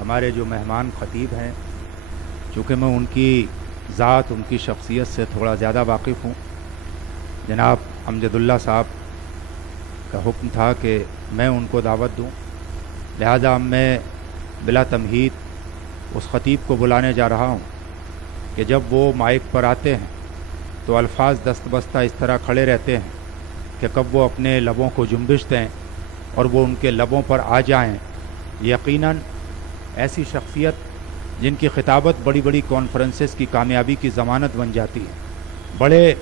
ہمارے جو مہمان خطیب ہیں، چونکہ میں ان کی ذات، ان کی شخصیت سے تھوڑا زیادہ واقف ہوں، جناب امجد اللہ صاحب کا حکم تھا کہ میں ان کو دعوت دوں، لہذا میں بلا تمہید اس خطیب کو بلانے جا رہا ہوں کہ جب وہ مائک پر آتے ہیں تو الفاظ دست بستہ اس طرح کھڑے رہتے ہیں کہ کب وہ اپنے لبوں کو جنبش دیں اور وہ ان کے لبوں پر آ جائیں۔ یقیناً ایسی شخصیت جن کی خطابت بڑی بڑی کانفرنسز کی کامیابی کی ضمانت بن جاتی ہے، بڑے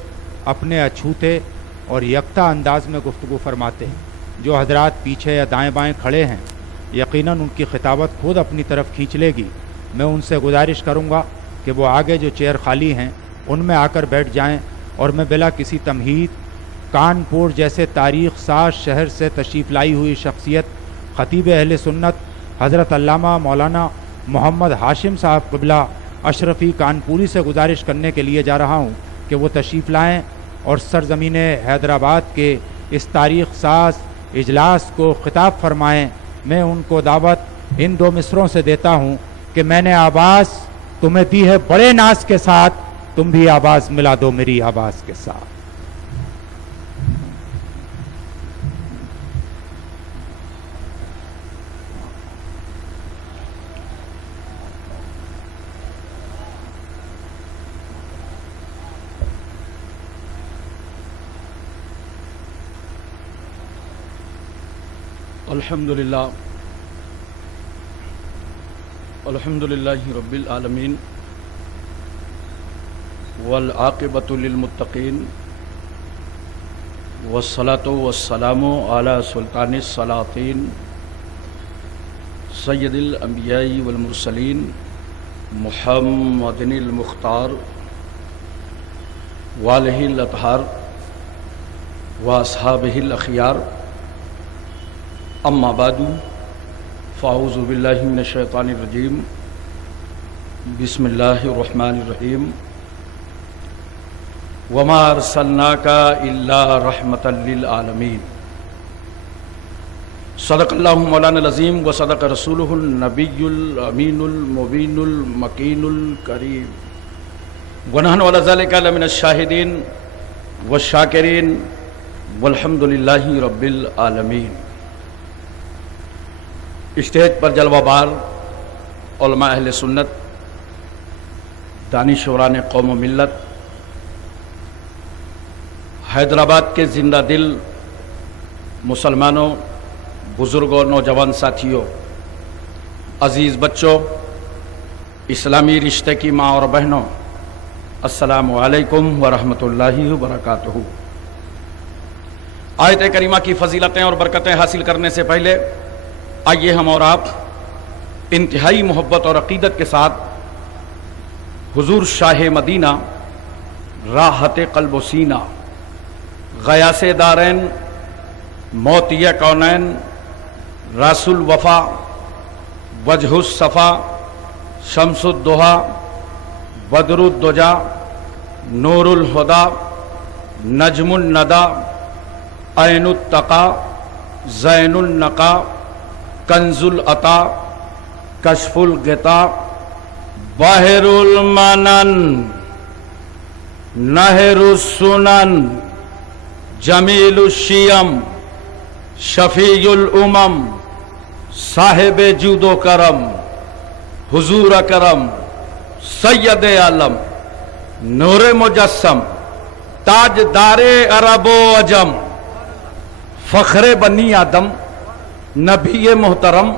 اپنے اچھوتے اور یکتا انداز میں گفتگو فرماتے ہیں، جو حضرات پیچھے یا دائیں بائیں کھڑے ہیں یقیناً ان کی خطابت خود اپنی طرف کھینچ لے گی۔ میں ان سے گزارش کروں گا کہ وہ آگے جو چیئر خالی ہیں ان میں آ کر بیٹھ جائیں، اور میں بلا کسی تمہید کانپور جیسے تاریخ ساز شہر سے تشریف لائی ہوئی شخصیت خطیب اہل سنت حضرت علامہ مولانا محمد ہاشم صاحب قبلہ اشرفی کانپوری سے گزارش کرنے کے لیے جا رہا ہوں کہ وہ تشریف لائیں اور سرزمین حیدرآباد کے اس تاریخ ساز اجلاس کو خطاب فرمائیں۔ میں ان کو دعوت ان دو مصروں سے دیتا ہوں کہ میں نے آواز تمہیں دی ہے بڑے ناز کے ساتھ، تم بھی آواز ملا دو میری آواز کے ساتھ۔ الحمد للہ رب العالمین والعاقبۃ للمتقین والصلاۃ والسلام علی سلطان السلاطین سید الانبیاء والمرسلین محمد المختار والہ الاطہار واصحابہ الاخیار، اما بعد فاعوذ باللہ من الشیطان الرجیم، بسم اللہ الرحمن الرحیم، وما ارسلناک الا رحمۃ للعالمین۔ صدق اللہ مولانا العظیم و صدق رسولہ النبی الامین المبین المکین الکریم، ونحن علی ذلک لمن الشاہدین والشاکرین والحمد للہ رب العالمین۔ اسٹیج پر جلوہ بار علماء اہل سنت، دانشوران قوم و ملت، حیدرآباد کے زندہ دل مسلمانوں، بزرگوں، نوجوان ساتھیوں، عزیز بچوں، اسلامی رشتے کی ماں اور بہنوں، السلام علیکم ورحمۃ اللہ وبرکاتہ۔ آیت کریمہ کی فضیلتیں اور برکتیں حاصل کرنے سے پہلے آئیے ہم اور آپ انتہائی محبت اور عقیدت کے ساتھ حضور شاہ مدینہ، راحت قلب و سینہ، غیاث دارین، موتیہ کونین، راس الوفا، وجہ الصفا، شمس الدہا، بدر الدجا، نور الہدا، نجم الندى، عین التقا، زین النقا، کنز العطا، کشف الغطا، باہر المنن، نہر السنن، جمیل الشیم، شفیع الامم، صاحب جود و کرم، حضور اکرم، سید عالم، نور مجسم، تاج دار عرب و عجم، فخر بنی آدم، نبی محترم،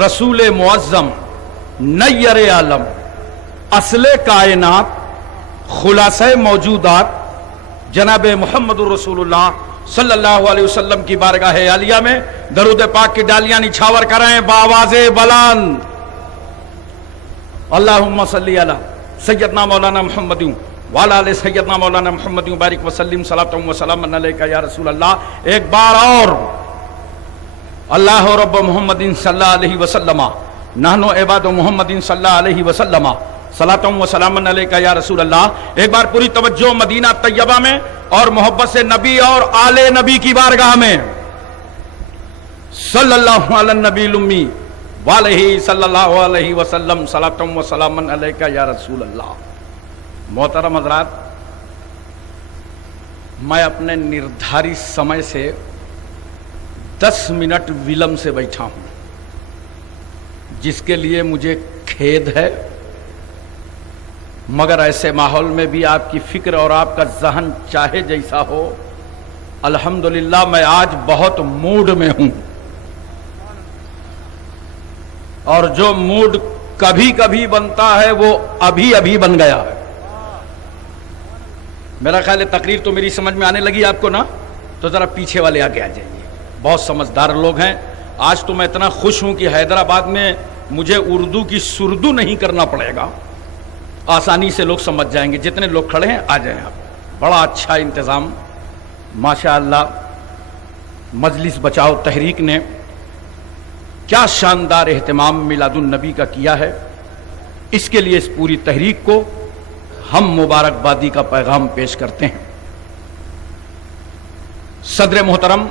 رسول معظم، نیر عالم، اصل کائنات، خلاصہ موجودات، جناب محمد رسول اللہ صلی اللہ علیہ وسلم کی بارگاہ عالیہ میں درود پاک کی ڈالیاں نچھاور کریں بآواز بلند۔ اللہم صلی علی سیدنا مولانا محمد وعلی آل سیدنا مولانا محمد بارک وسلم صلاۃ و سلام علیک یا رسول اللہ۔ ایک بار اور اللہ رب محمد صلی اللہ علیہ وسلم، نحن عباد محمد صلی اللہ علیہ وسلم، صلاۃ و سلام علیک یا رسول اللہ۔ ایک بار پوری توجہ مدینہ طیبہ میں اور محبت سے نبی اور آل نبی کی بارگاہ میں، صلی اللہ علی النبی الامی वालैहि सल्लल्लाहु अलैहि वसल्लम सलातम व सलामन अलैका या रसूल अल्लाह। मोहतरम हज़रात, मैं अपने निर्धारित समय से 10 मिनट विलंब से बैठा हूं, जिसके लिए मुझे खेद है, मगर ऐसे माहौल में भी आपकी फिक्र और आपका जहन चाहे जैसा हो, अल्हम्दुलिल्लाह मैं आज बहुत मूड में हूं। और जो मूड कभी कभी बनता है वो अभी अभी बन गया है। मेरा ख्याल है तकरीर तो मेरी समझ में आने लगी आपको ना, तो जरा पीछे वाले आगे आ जाइए, बहुत समझदार लोग हैं। आज तो मैं इतना खुश हूं कि हैदराबाद में मुझे उर्दू की सुर्दू नहीं करना पड़ेगा, आसानी से लोग समझ जाएंगे। जितने लोग खड़े हैं आ जाएं आप। बड़ा अच्छा इंतज़ाम माशाअल्लाह मजलिस बचाओ तहरीक ने क्या शानदार एहतमाम मिलादुन नबी का किया है। इसके लिए इस पूरी तहरीक को हम मुबारकबादी का पैगाम पेश करते हैं। सदर मोहतरम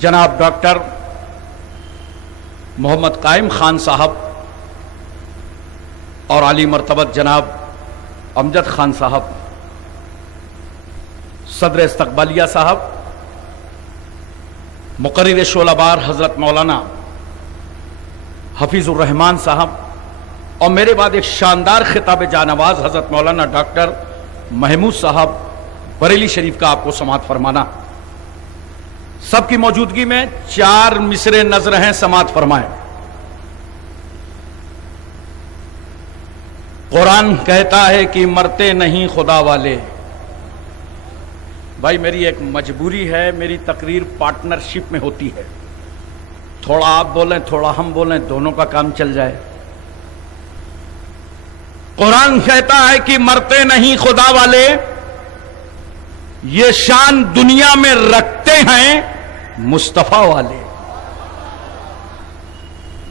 जनाब डॉक्टर मोहम्मद कायम खान साहब और आली मर्तबत जनाब अमजद खान साहब, सदर इस्तकबालिया साहब, मुकर्रिर शोलाबार हजरत मौलाना हफीजुर रहमान साहब, और मेरे बाद एक शानदार खिताब जानवाज हजरत मौलाना डॉक्टर महमूद साहब बरेली शरीफ का आपको समात फरमाना। सबकी मौजूदगी में 4 मिसरे नजर हैं, समात फरमाएं। कुरान कहता है कि मरते नहीं खुदा वाले। भाई मेरी एक मजबूरी है, मेरी तकरीर पार्टनरशिप में होती है, थोड़ा आप बोलें थोड़ा हम बोलें, दोनों का काम चल जाए। कुरान कहता है कि मरते नहीं खुदा वाले, ये शान दुनिया में रखते हैं मुस्तफा वाले।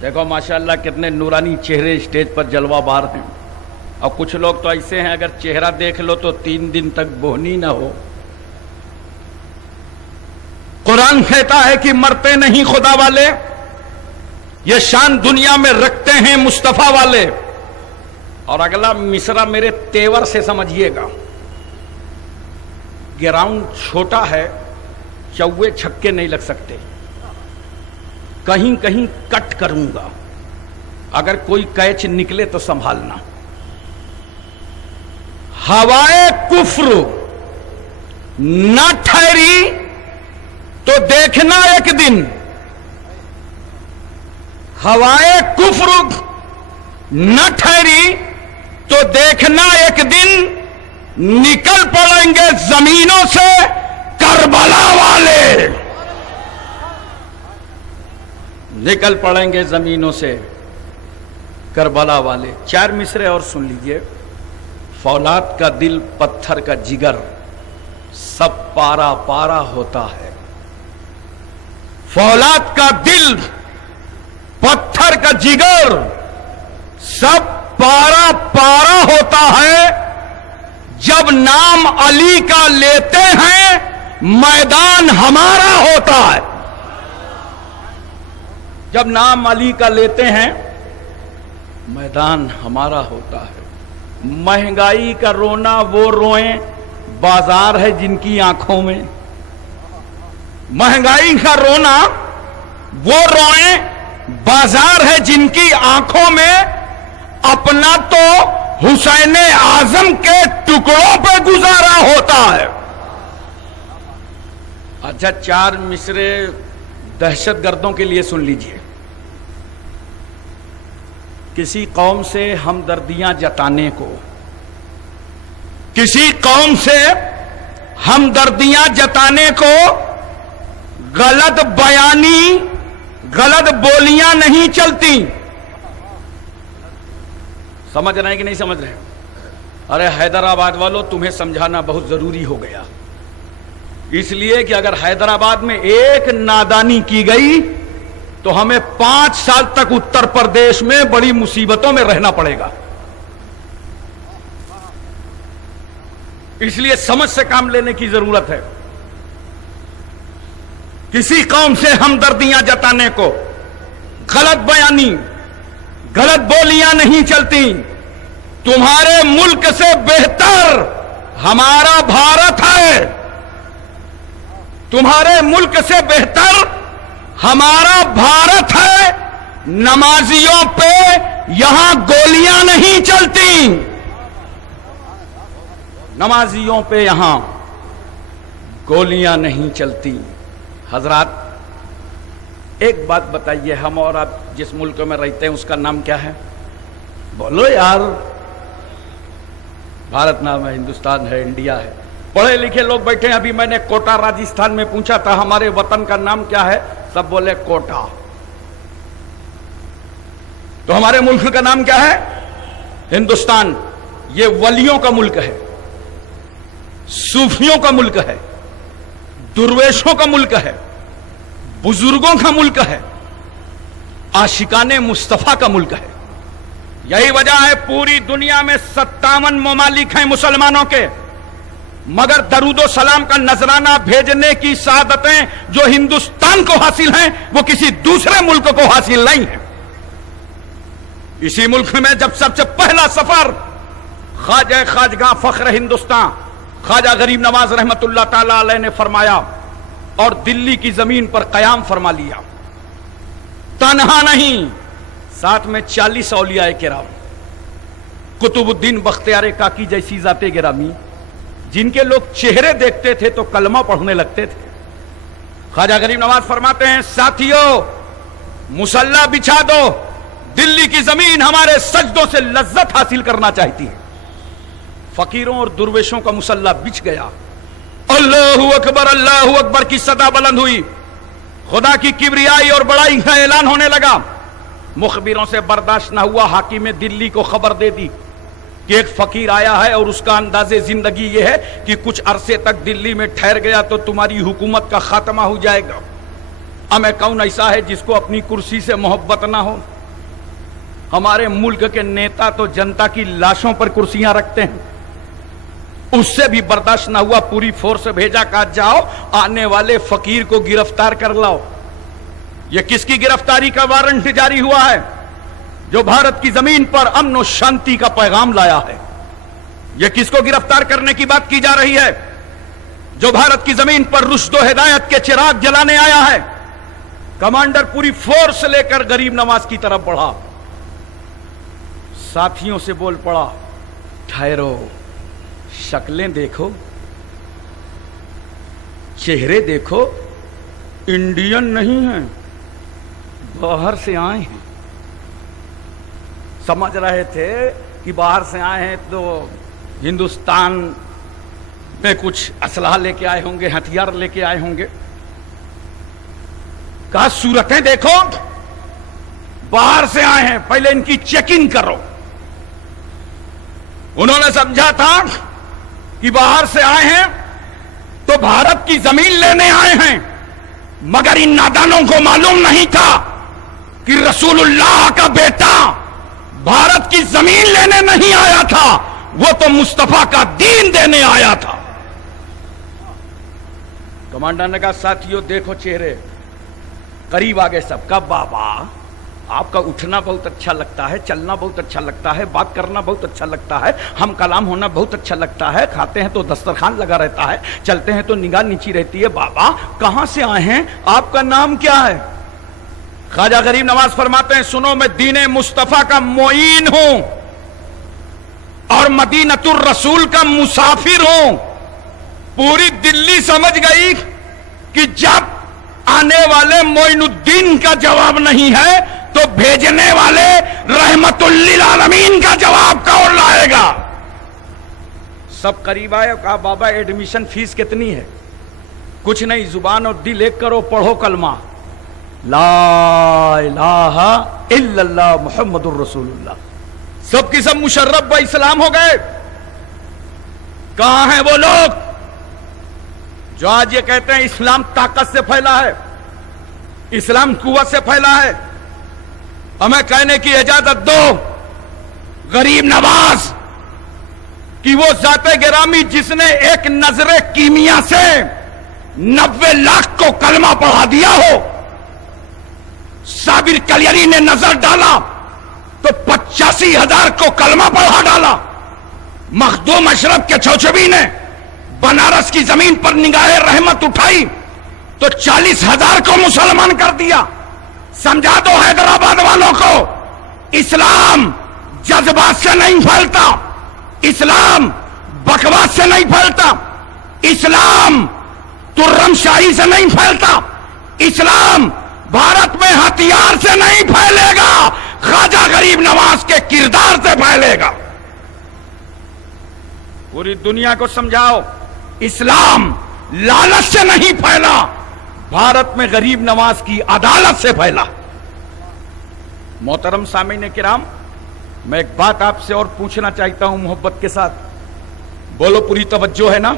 देखो माशाअल्लाह कितने नूरानी चेहरे स्टेज पर जलवा बार हैं। और कुछ लोग तो ऐसे हैं, अगर चेहरा देख लो तो 3 दिन तक बोहनी ना हो। कुरान कहता है कि मरते नहीं खुदा वाले, ये शान दुनिया में रखते हैं मुस्तफा वाले। और अगला मिसरा मेरे तेवर से समझिएगा। ग्राउंड छोटा है, चौवे छक्के नहीं लग सकते, कहीं कहीं कट करूंगा, अगर कोई कैच निकले तो संभालना। हवाए कुफ्र न ठहरी तो देखना एक दिन, हवाए कुफ्र न ठहरी तो देखना एक दिन, निकल पड़ेंगे जमीनों से करबला वाले, निकल पड़ेंगे जमीनों से करबला वाले। 4 मिसरे और सुन लीजिए। फौलाद का दिल पत्थर का जिगर, सब पारा पारा होता है। फौलाद का दिल पत्थर का जिगर, सब पारा पारा होता है। जब नाम अली का लेते हैं मैदान हमारा होता है। जब नाम अली का लेते हैं मैदान हमारा होता है। महंगाई का रोना वो रोएं, बाजार है जिनकी आंखों में। महंगाई का रोना वो रोएं, बाजार है जिनकी आंखों में। अपना तो हुसैन आजम के टुकड़ों पे गुजारा होता है। अच्छा 4 मिसरे दहशतगर्दों के लिए सुन लीजिए। किसी कौम से हमदर्दियां जताने को, किसी कौम से हमदर्दियां जताने को गलत बयानी, गलत बोलियां नहीं चलती। समझ रहे हैं कि नहीं समझ रहे? अरे हैदराबाद वालों, तुम्हें समझाना बहुत जरूरी हो गया, इसलिए कि अगर हैदराबाद में एक नादानी की गई तो हमें 5 साल तक उत्तर प्रदेश में बड़ी मुसीबतों में रहना पड़ेगा। इसलिए समझ से काम लेने की जरूरत है। किसी कौम से हमदर्दियां जताने को गलत बयानी, गलत बोलियां नहीं चलती। तुम्हारे मुल्क से बेहतर हमारा भारत है, तुम्हारे मुल्क से बेहतर हमारा भारत है। नमाजियों पे यहां गोलियां नहीं चलती, नमाजियों पे यहां गोलियां नहीं चलती। हजरात, एक बात बताइए, हम और आप जिस मुल्क में रहते हैं उसका नाम क्या है? बोलो यार। भारत नाम है, हिंदुस्तान है, इंडिया है। पढ़े लिखे लोग बैठे हैं। अभी मैंने कोटा राजस्थान में पूछा था हमारे वतन का नाम क्या है, सब बोले कोटा। तो हमारे मुल्क का नाम क्या है? हिंदुस्तान। ये वलियों का मुल्क है, सूफियों का मुल्क है, दुर्वेशों का मुल्क है, बुजुर्गों का मुल्क है, आशिकाने मुस्तफा का मुल्क है। यही वजह है पूरी दुनिया में 57 ममालिक हैं मुसलमानों के, मगर दरूदो सलाम का नजराना भेजने की सआदतें जो हिंदुस्तान को हासिल हैं वो किसी दूसरे मुल्क को हासिल नहीं है। इसी मुल्क में जब सबसे पहला सफर खाजगा फख्र हिंदुस्तान ख्वाजा गरीब नवाज रहमतुल्लाह ताला अलैह ने फरमाया और दिल्ली की जमीन पर कयाम फरमा लिया, तन्हा नहीं, साथ में 40 औलियाए किराम, कुतुबुद्दीन बख्तियार काकी जैसी जाते गिरामी, जिनके लोग चेहरे देखते थे तो कलमा पढ़ने लगते थे। ख्वाजा गरीब नवाज फरमाते हैं, साथियों मुसल्ला बिछा दो, दिल्ली की जमीन हमारे सजदों से लज्जत हासिल करना चाहती है। फकीरों और दुर्वेशों का मुसल्ला बिछ गया। अल्लाहू अकबर की सदा बुलंद हुई, खुदा की किबरियाई और बड़ाई का ऐलान होने लगा। मुखबिरों से बर्दाश्त न हुआ, हाकिम दिल्ली को खबर दे दी कि एक फकीर आया है और उसका अंदाजे जिंदगी यह है कि कुछ अरसे तक दिल्ली में ठहर गया तो तुम्हारी हुकूमत का खात्मा हो जाएगा। हमें कौन ऐसा है जिसको अपनी कुर्सी से मोहब्बत ना हो? हमारे मुल्क के नेता तो जनता की लाशों पर कुर्सियां रखते हैं। उससे भी बर्दाश्त ना हुआ, पूरी फोर्स भेजा, कहा जाओ आने वाले फकीर को गिरफ्तार कर लाओ। यह किसकी गिरफ्तारी का वारंट जारी हुआ है? जो भारत की जमीन पर अमन और शांति का पैगाम लाया है। यह किसको गिरफ्तार करने की बात की जा रही है? जो भारत की जमीन पर रुश्द व हिदायत के चिराग जलाने आया है। कमांडर पूरी फोर्स लेकर गरीब नवाज की तरफ बढ़ा, साथियों से बोल पड़ा, ठहरो, शक्लें देखो, चेहरे देखो, इंडियन नहीं हैं, बाहर से आए हैं। समझ रहे थे कि बाहर से आए हैं तो हिंदुस्तान में कुछ असलहा लेके आए होंगे, हथियार लेके आए होंगे। कहा सूरतें देखो, बाहर से आए हैं, पहले इनकी चेकिंग करो। उन्होंने समझा था कि बाहर से आए हैं तो भारत की जमीन लेने आए हैं, मगर इन नादानों को मालूम नहीं था कि रसूलुल्लाह का बेटा भारत की जमीन लेने नहीं आया था, वो तो मुस्तफा का दीन देने आया था। कमांडर ने कहा, साथियों देखो चेहरे, करीब आ गए सबका। बाबा आपका उठना बहुत अच्छा लगता है, चलना बहुत अच्छा लगता है, बात करना बहुत अच्छा लगता है, हम कलाम होना बहुत अच्छा लगता है, खाते हैं तो दस्तरखान लगा रहता है, चलते हैं तो निगाह नीची रहती है। बाबा कहां से आए हैं, आपका नाम क्या है? ख्वाजा गरीब नवाज फरमाते हैं, सुनो, मैं दीने मुस्तफा का मोइन हूं और मदीनतुर रसूल का मुसाफिर हूं। पूरी दिल्ली समझ गई कि जब आने वाले मोइनुद्दीन का जवाब नहीं है तो भेजने वाले रहमतुल्लिल आलमीन का जवाब कौन लाएगा? सब करीब आए, कहा बाबा एडमिशन फीस कितनी है? कुछ नहीं, जुबान और दिल एक करो, पढ़ो कलमा ला इलाहा इल्लल्लाह मुहम्मदुर रसूलुल्लाह। सब की सब मुशर्रफ व इस्लाम हो गए। कहां हैं वो लोग जो आज ये कहते हैं इस्लाम ताकत से फैला है, इस्लाम कुव्वत से फैला है? हमें कहने की इजाजत दो, गरीब नवाज कि वो जाते गिरामी जिसने एक नजरे कीमिया से 90 लाख को कलमा पढ़ा दिया हो, साबिर कलियरी ने नजर डाला तो 85,000 को कलमा पढ़ा डाला। मखदूम अशरफ के चौचबी ने बनारस की जमीन पर निगाहे रहमत उठाई तो 40,000 को मुसलमान कर दिया। समझा दो हैदराबाद वालों को, इस्लाम जज्बात से नहीं फैलता, इस्लाम बकवास से नहीं फैलता, इस्लाम तुर्रमशाही से नहीं फैलता, इस्लाम भारत में हथियार से नहीं फैलेगा, ख्वाजा गरीब नवाज के किरदार से फैलेगा। पूरी दुनिया को समझाओ, इस्लाम लालच से नहीं फैला, भारत में गरीब नवाज की अदालत से फैला। मोहतरम सामीन किराम, मैं एक बात आपसे और पूछना चाहता हूं मोहब्बत के साथ, बोलो पूरी तवज्जो है ना।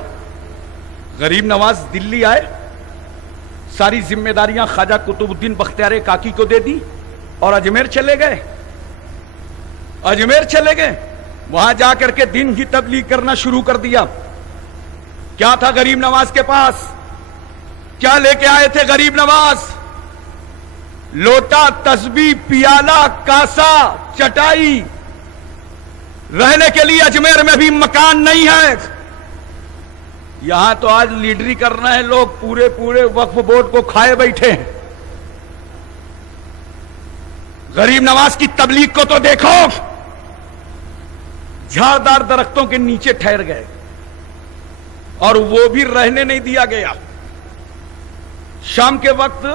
गरीब नवाज दिल्ली आए, सारी जिम्मेदारियां ख्वाजा कुतुबुद्दीन बख्तियार काकी को दे दी और अजमेर चले गए। अजमेर चले गए, वहां जाकर के दिन की तबलीग करना शुरू कर दिया। क्या था गरीब नवाज के पास? क्या लेके आए थे गरीब नवाज? लोटा, तस्बीह, पियाला, कासा, चटाई। रहने के लिए अजमेर में भी मकान नहीं है। यहां तो आज लीडरी कर रहे हैं लोग, पूरे पूरे वक्फ बोर्ड को खाए बैठे हैं। गरीब नवाज की तबलीग को तो देखो, झाड़दार दरख्तों के नीचे ठहर गए और वो भी रहने नहीं दिया गया। शाम के वक्त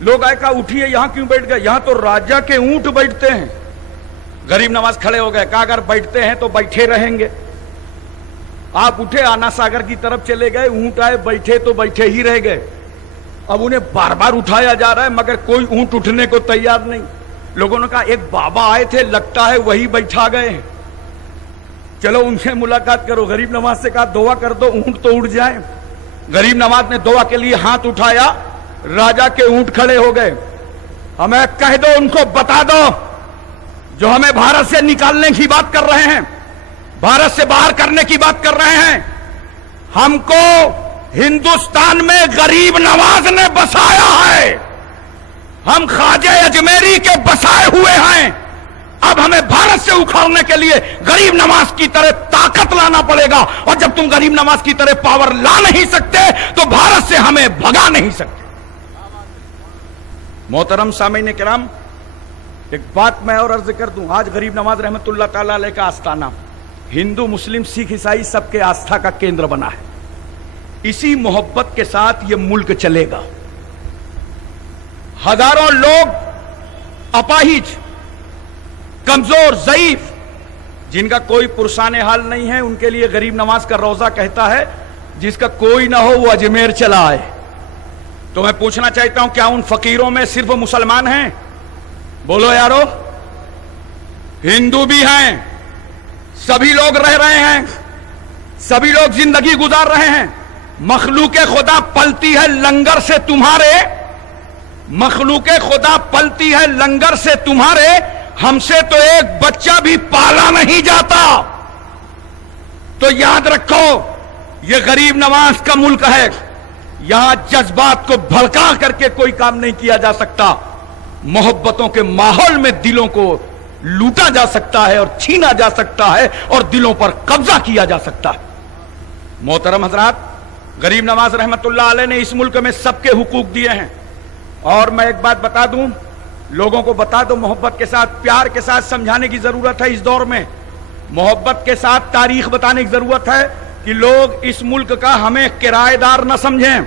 लोग आए, कहा उठिए, यहां क्यों बैठ गए? यहां तो राजा के ऊंट बैठते हैं। गरीब नवाज खड़े हो गए, कहा अगर बैठते हैं तो बैठे रहेंगे। आप उठे, आना सागर की तरफ चले गए, ऊंट आए, बैठे तो बैठे ही रह गए। अब उन्हें बार बार उठाया जा रहा है मगर कोई ऊंट उठने को तैयार नहीं। लोगों ने कहा एक बाबा आए थे, लगता है वही बैठा गए, चलो उनसे मुलाकात करो। गरीब नवाज से कहा दुआ कर दो, ऊंट तो उड़ जाए। गरीब नवाज ने दुआ के लिए हाथ उठाया, राजा के ऊंट खड़े हो गए। हमें कह दो, उनको बता दो, जो हमें भारत से निकालने की बात कर रहे हैं, भारत से बाहर करने की बात कर रहे हैं, हमको हिंदुस्तान में गरीब नवाज ने बसाया है। हम ख्वाजा अजमेरी के बसाए हुए हैं। अब हमें भारत से उखाड़ने के लिए गरीब नवाज की तरह ताकत लाना पड़ेगा, और जब तुम गरीब नवाज की तरह पावर ला नहीं सकते तो भारत से हमें भगा नहीं सकते। मोहतरम सामीन किराम, एक बात मैं और अर्ज कर दूं, आज गरीब नवाज रहमतुल्लाह ताला अलैह का आस्थाना हिंदू, मुस्लिम, सिख, ईसाई सबके आस्था का केंद्र बना है। इसी मोहब्बत के साथ यह मुल्क चलेगा। हजारों लोग अपाहिज, कमजोर, ज़ईफ, जिनका कोई पुरसाने हाल नहीं है, उनके लिए गरीब नवाज का रोजा कहता है जिसका कोई ना हो वो अजमेर चला आए। तो मैं पूछना चाहता हूं, क्या उन फकीरों में सिर्फ मुसलमान हैं? बोलो यारो, हिंदू भी हैं, सभी लोग रह रहे हैं, सभी लोग जिंदगी गुजार रहे हैं। मखलूके खुदा पलती है लंगर से तुम्हारे, मखलूके खुदा पलती है लंगर से तुम्हारे, हमसे तो एक बच्चा भी पाला नहीं जाता। तो याद रखो, यह गरीब नवाज का मुल्क है। यहां जज्बात को भड़का करके कोई काम नहीं किया जा सकता। मोहब्बतों के माहौल में दिलों को लूटा जा सकता है और छीना जा सकता है और दिलों पर कब्जा किया जा सकता है। मोहतरम हजरात, गरीब नवाज रहमतुल्लाह अलैह ने इस मुल्क में सबके हुकूक दिए हैं। और मैं एक बात बता दूं, लोगों को बता दो, मोहब्बत के साथ, प्यार के साथ समझाने की जरूरत है। इस दौर में मोहब्बत के साथ तारीख बताने की जरूरत है कि लोग इस मुल्क का हमें किराएदार न समझें।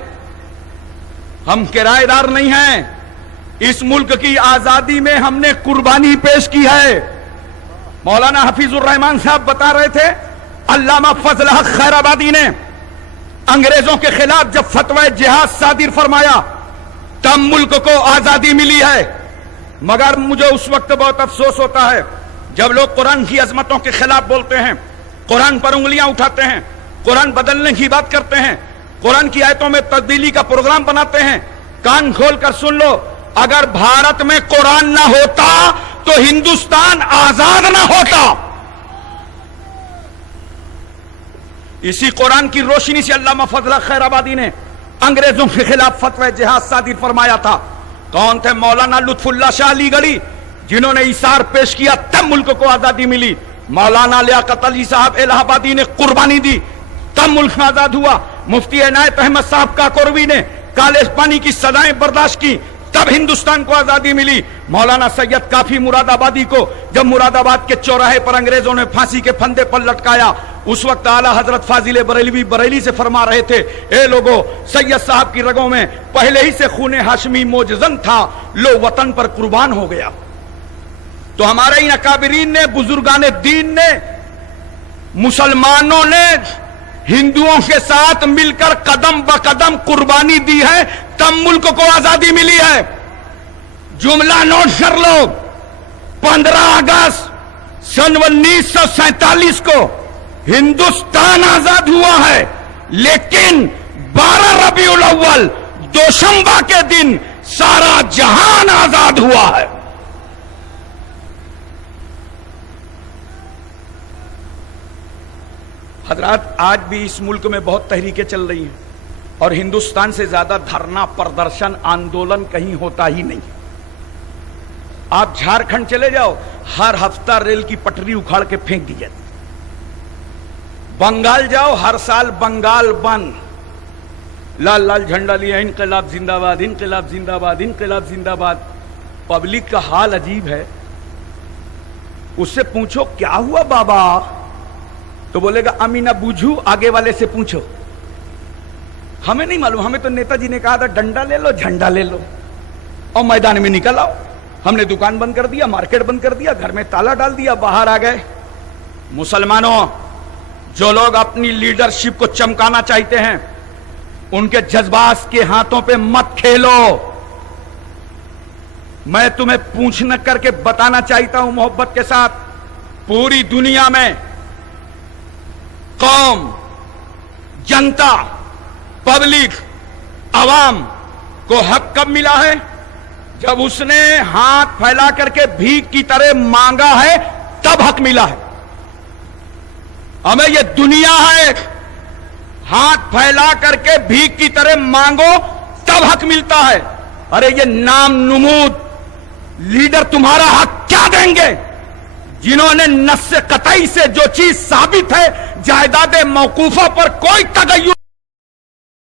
हम किराएदार नहीं हैं। इस मुल्क की आजादी में हमने कुर्बानी पेश की है। मौलाना हफीजुर रहमान साहब बता रहे थे, अल्लामा फजल हक खैराबादी ने अंग्रेजों के खिलाफ जब फतवा जिहाद सादिर फरमाया तब मुल्क को आजादी मिली है। मगर मुझे उस वक्त बहुत अफसोस होता है जब लोग कुरान की अजमतों के खिलाफ बोलते हैं, कुरान पर उंगलियां उठाते हैं, कुरान बदलने की बात करते हैं, कुरान की आयतों में तब्दीली का प्रोग्राम बनाते हैं। कान खोलकर सुन लो, अगर भारत में कुरान ना होता तो हिंदुस्तान आजाद ना होता। इसी कुरान की रोशनी से अल्लामा फजल खैराबादी ने अंग्रेजों के खिलाफ फतवा जिहाद सादिर फरमाया था। कौन थे? मौलाना लुत्फुल्लाह शाह अलीगढ़ी, जिन्होंने इशार पेश किया तब मुल्क को आजादी मिली। मौलाना लियाकत अली साहब इलाहाबादी ने कुर्बानी दी तब मुल्क आजाद हुआ। मुफ्ती इनायत अहमद साहब काकोरवी ने काले पानी की सजाएं बर्दाश्त की तब हिंदुस्तान को आजादी मिली। मौलाना सैयद काफी मुरादाबादी को जब मुरादाबाद के चौराहे पर अंग्रेजों ने फांसी के फंदे पर लटकाया, उस वक्त आला हजरत फाजिल बरेलवी बरेली से फरमा रहे थे, ए लोगो, सैयद साहब की रगों में पहले ही से खूने हाशमी मौजजन था, लो वतन पर कुर्बान हो गया। तो हमारे इन अकाबिरीन ने, बुजुर्गान दीन ने, मुसलमानों ने हिंदुओं के साथ मिलकर कदम ब कदम कुर्बानी दी है, तब मुल्क को आजादी मिली है। जुमला नोट कर लो, 15 अगस्त सन 1947 को हिंदुस्तान आजाद हुआ है, लेकिन 12 रबीउल अव्वल दोशंबा के दिन सारा जहान आजाद हुआ है। हजरात, आज भी इस मुल्क में बहुत तहरीकें चल रही हैं और हिंदुस्तान से ज्यादा धरना, प्रदर्शन, आंदोलन कहीं होता ही नहीं। आप झारखंड चले जाओ, हर हफ्ता रेल की पटरी उखाड़ के फेंक दी जाती। बंगाल जाओ, हर साल बंगाल बंद, लाल लाल झंडा लिया, इनकलाब जिंदाबाद, इनकलाब जिंदाबाद, इनकलाब जिंदाबाद। पब्लिक का हाल अजीब है। उससे पूछो क्या हुआ बाबा, तो बोलेगा अमीना बूझू, आगे वाले से पूछो। हमें नहीं मालूम, हमें तो नेताजी ने कहा था डंडा ले लो, झंडा ले लो और मैदान में निकल आओ। हमने दुकान बंद कर दिया, मार्केट बंद कर दिया, घर में ताला डाल दिया, बाहर आ गए। मुसलमानों, जो लोग अपनी लीडरशिप को चमकाना चाहते हैं, उनके जज्बात के हाथों पे मत खेलो। मैं तुम्हें पूछना करके बताना चाहता हूं मोहब्बत के साथ, पूरी दुनिया में कौम, जनता, पब्लिक, अवाम को हक कब मिला है? जब उसने हाथ फैला करके भीख की तरह मांगा है, तब हक मिला है। हमें ये दुनिया है, हाथ फैला करके भीख की तरह मांगो तब हक मिलता है। अरे ये नाम नमूद लीडर तुम्हारा हक क्या देंगे? जिन्होंने नस्से कतई से जो चीज साबित है, जायदाद मौकूफा पर कोई तगय्युर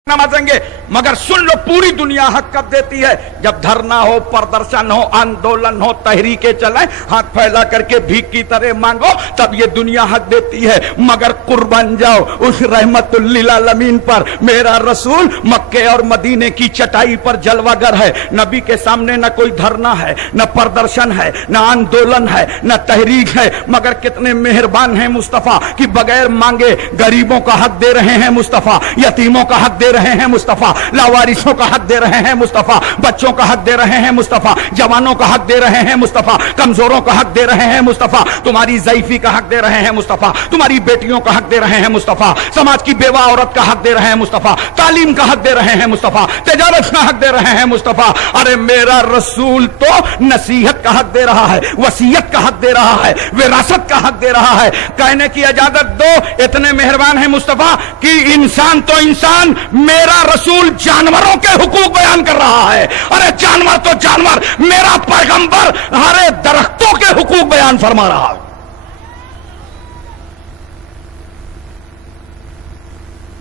नमाजेंगे। मगर सुन लो, पूरी दुनिया हक कब देती है? जब धरना हो, प्रदर्शन हो, आंदोलन हो, तहरीकें चलें, हाथ फैला करके भीख की तरह मांगो, तब ये दुनिया हक देती है। मगर कुर्बान जाओ उस रहमतुल लिल आलमीन पर। मेरा रसूल मक्के और मदीने की चटाई पर जलवागर है। नबी के सामने न कोई धरना है, न प्रदर्शन है, न आंदोलन है, न तहरीक है, मगर कितने मेहरबान हैं मुस्तफा कि बगैर मांगे गरीबों का हक दे रहे हैं मुस्तफा, यतीमों का हक दे रहे हैं मुस्तफा, लावारिसों का हक दे रहे हैं मुस्तफा, बच्चों का हक दे रहे हैं मुस्तफा, जवानों का हक दे रहे हैं मुस्तफा, कमजोरों का हक दे रहे हैं मुस्तफा, तुम्हारी ज़ईफी का हक दे रहे हैं मुस्तफा, तुम्हारी बेटियों का हक दे रहे हैं मुस्तफा, समाज की बेवा औरत का हक दे रहे हैं मुस्तफा, तालीम का हक दे रहे हैं मुस्तफा, तिजारत का हक दे रहे हैं मुस्तफा। अरे मेरा रसूल तो नसीहत का हक दे रहा है, वसीयत का हक दे रहा है, विरासत का हक दे रहा है। कहने की इजाजत दो, इतने मेहरबान है मुस्तफा कि इंसान तो इंसान, मेरा रसूल जानवरों के हुकूक बयान कर रहा है। अरे जानवर तो जानवर, मेरा पैगंबर हरे दरख्तों के हुकूक बयान फरमा रहा है।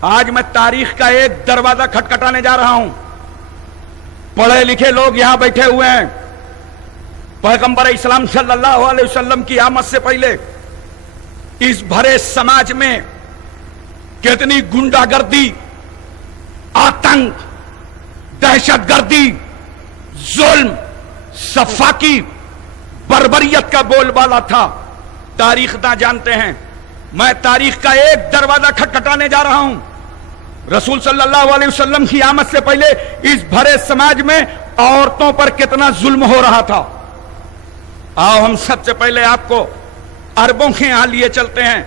आज मैं तारीख का एक दरवाजा खटखटाने जा रहा हूं। पढ़े लिखे लोग यहां बैठे हुए हैं। पैगंबर इस्लाम सल्लल्लाहु अलैहि वसल्लम की आमद से पहले इस भरे समाज में कितनी गुंडागर्दी, आतंक, दहशतगर्दी, जुल्म, सफाकी, बर्बरियत का बोलबाला था। तारीख ना जानते हैं। मैं तारीख का एक दरवाजा खटखटाने जा रहा हूं। रसूल सल्लल्लाहु अलैहि वसल्लम की आमद से पहले इस भरे समाज में औरतों पर कितना जुल्म हो रहा था। आओ हम सबसे पहले आपको अरबों के यहां लिए चलते हैं।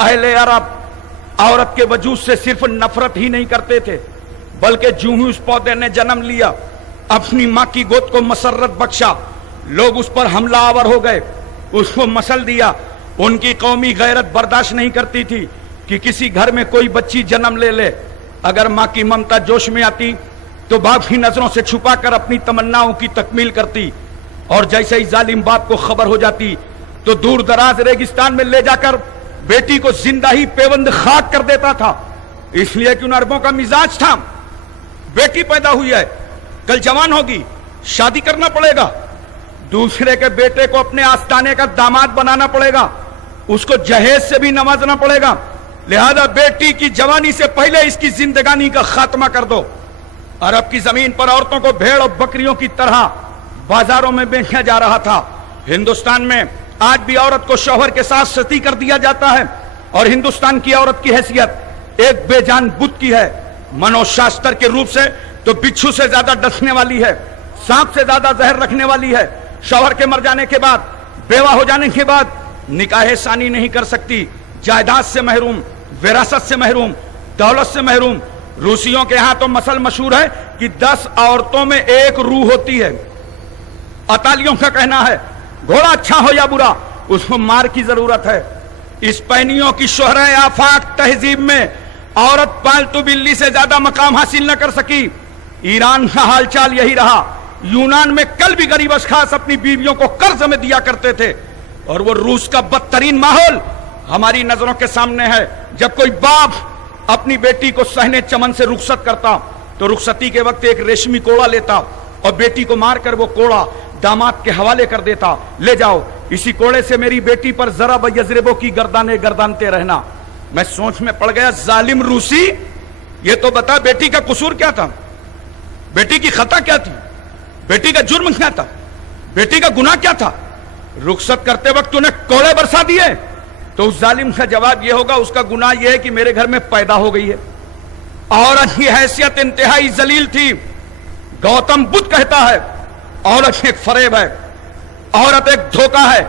अहले अरब औरत के वजूद से सिर्फ नफरत ही नहीं करते थे, बल्कि जूं ही उस पौधे ने जन्म लिया, अपनी मां की गोद को मसरत बख्शा, लोग उस पर हमलावर हो गए, उसको मसल दिया। उनकी कौमी गैरत बर्दाश्त नहीं करती थी कि किसी घर में कोई बच्ची जन्म ले ले। अगर मां की ममता जोश में आती तो बाप की नजरों से छुपा कर अपनी तमन्नाओं की तकमील करती, और जैसे ही जालिम बाप को खबर हो जाती तो दूर दराज रेगिस्तान में ले जाकर बेटी को जिंदा ही पेवंद खाक कर देता था। इसलिए कि उन अरबों का मिजाज था, बेटी पैदा हुई है, कल जवान होगी, शादी करना पड़ेगा, दूसरे के बेटे को अपने आस्ताने का दामाद बनाना पड़ेगा, उसको जहेज से भी नवाजना पड़ेगा, लिहाजा बेटी की जवानी से पहले इसकी जिंदगानी का खात्मा कर दो। अरब की जमीन पर औरतों को भेड़ और बकरियों की तरह बाजारों में बेचा जा रहा था। हिंदुस्तान में आज भी औरत को शौहर के साथ सती कर दिया जाता है, और हिंदुस्तान की औरत की हैसियत एक बेजान बुत की है। मनोशास्त्र के रूप से तो बिच्छू से ज्यादा डसने वाली है, सांप से ज्यादा जहर रखने वाली है। शौहर के मर जाने के बाद, बेवा हो जाने के बाद निकाह सानी नहीं कर सकती, जायदाद से महरूम, विरासत से महरूम, दौलत से महरूम। रूसियों के यहां तो मसल मशहूर है कि 10 औरतों में एक रूह होती है। अतालियों का कहना है घोड़ा अच्छा हो या बुरा, उसको मार की जरूरत है। स्पेनियों की शोहरत आफाक तहजीब में औरत पालतू बिल्ली से ज्यादा मकाम हासिल न कर सकी। ईरान का हालचाल यही रहा। यूनान में कल भी गरीब अशखास अपनी बीवियों को कर्ज में दिया करते थे, और वो रूस का बदतरीन माहौल हमारी नजरों के सामने है। जब कोई बाप अपनी बेटी को सहने चमन से रुखसत करता तो रुखसती के वक्त एक रेशमी कोड़ा लेता और बेटी को मारकर वो कोड़ा दामाद के हवाले कर देता, ले जाओ, इसी कोड़े से मेरी बेटी पर जरा बयजरेबों की गर्दाने गर्दानते रहना। मैं सोच में पड़ गया, जालिम रूसी, ये तो बता बेटी का कसूर क्या था, बेटी की खता क्या थी, बेटी का जुर्म क्या था, बेटी का गुनाह क्या था। रुखसत करते वक्त तूने कोड़े बरसा दिए, तो उस जालिम का जवाब यह होगा, उसका गुनाह यह है कि मेरे घर में पैदा हो गई है। औरत की हैसियत इंतहाई जलील थी। गौतम बुद्ध कहता है औरत एक फरेब है, औरत एक धोखा है।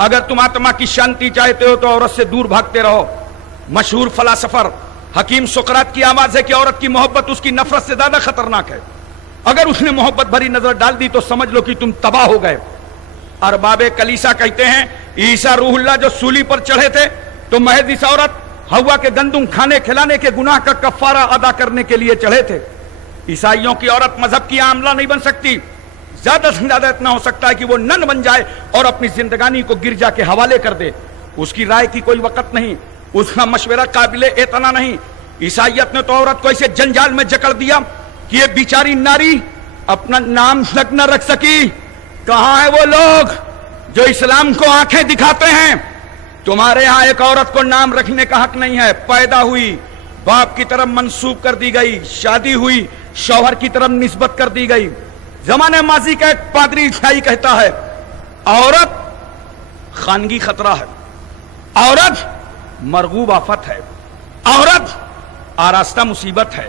अगर तुम आत्मा की शांति चाहते हो तो औरत से दूर भागते रहो। मशहूर फलासफर हकीम सुकरात की आवाज है कि औरत की मोहब्बत उसकी नफरत से ज्यादा खतरनाक है। अगर उसने मोहब्बत भरी नजर डाल दी तो समझ लो कि तुम तबाह हो गए। अरबाबे कलीसा कहते हैं ईसा रूहुल्लाह जो सूली पर चढ़े थे तो महज इस औरत हवा के गंदुम खाने खिलाने के गुनाह का कफारा अदा करने के लिए चढ़े थे। ईसाइयों की औरत मजहब की आमला नहीं बन सकती। ज्यादा से ज्यादा इतना हो सकता है कि वो नन बन जाए और अपनी जिंदगानी को गिरजा के हवाले कर दे। उसकी राय की कोई वक़्त नहीं, उसका मशवरा काबिले एतना नहीं। ईसाइयत ने तो औरत को ऐसे जंजाल में जकड़ दिया कि ये बेचारी नारी अपना नाम तक न रख सकी। कहां है वो लोग जो इस्लाम को आंखें दिखाते हैं? तुम्हारे यहां एक औरत को नाम रखने का हक नहीं है। पैदा हुई, बाप की तरफ मंसूब कर दी गई, शादी हुई, शौहर की तरफ निस्बत कर दी गई। जमाने माजी का एक पादरी ईसाई कहता है औरत खानगी खतरा है, औरत मरगूब आफत है, औरत आरास्ता मुसीबत है,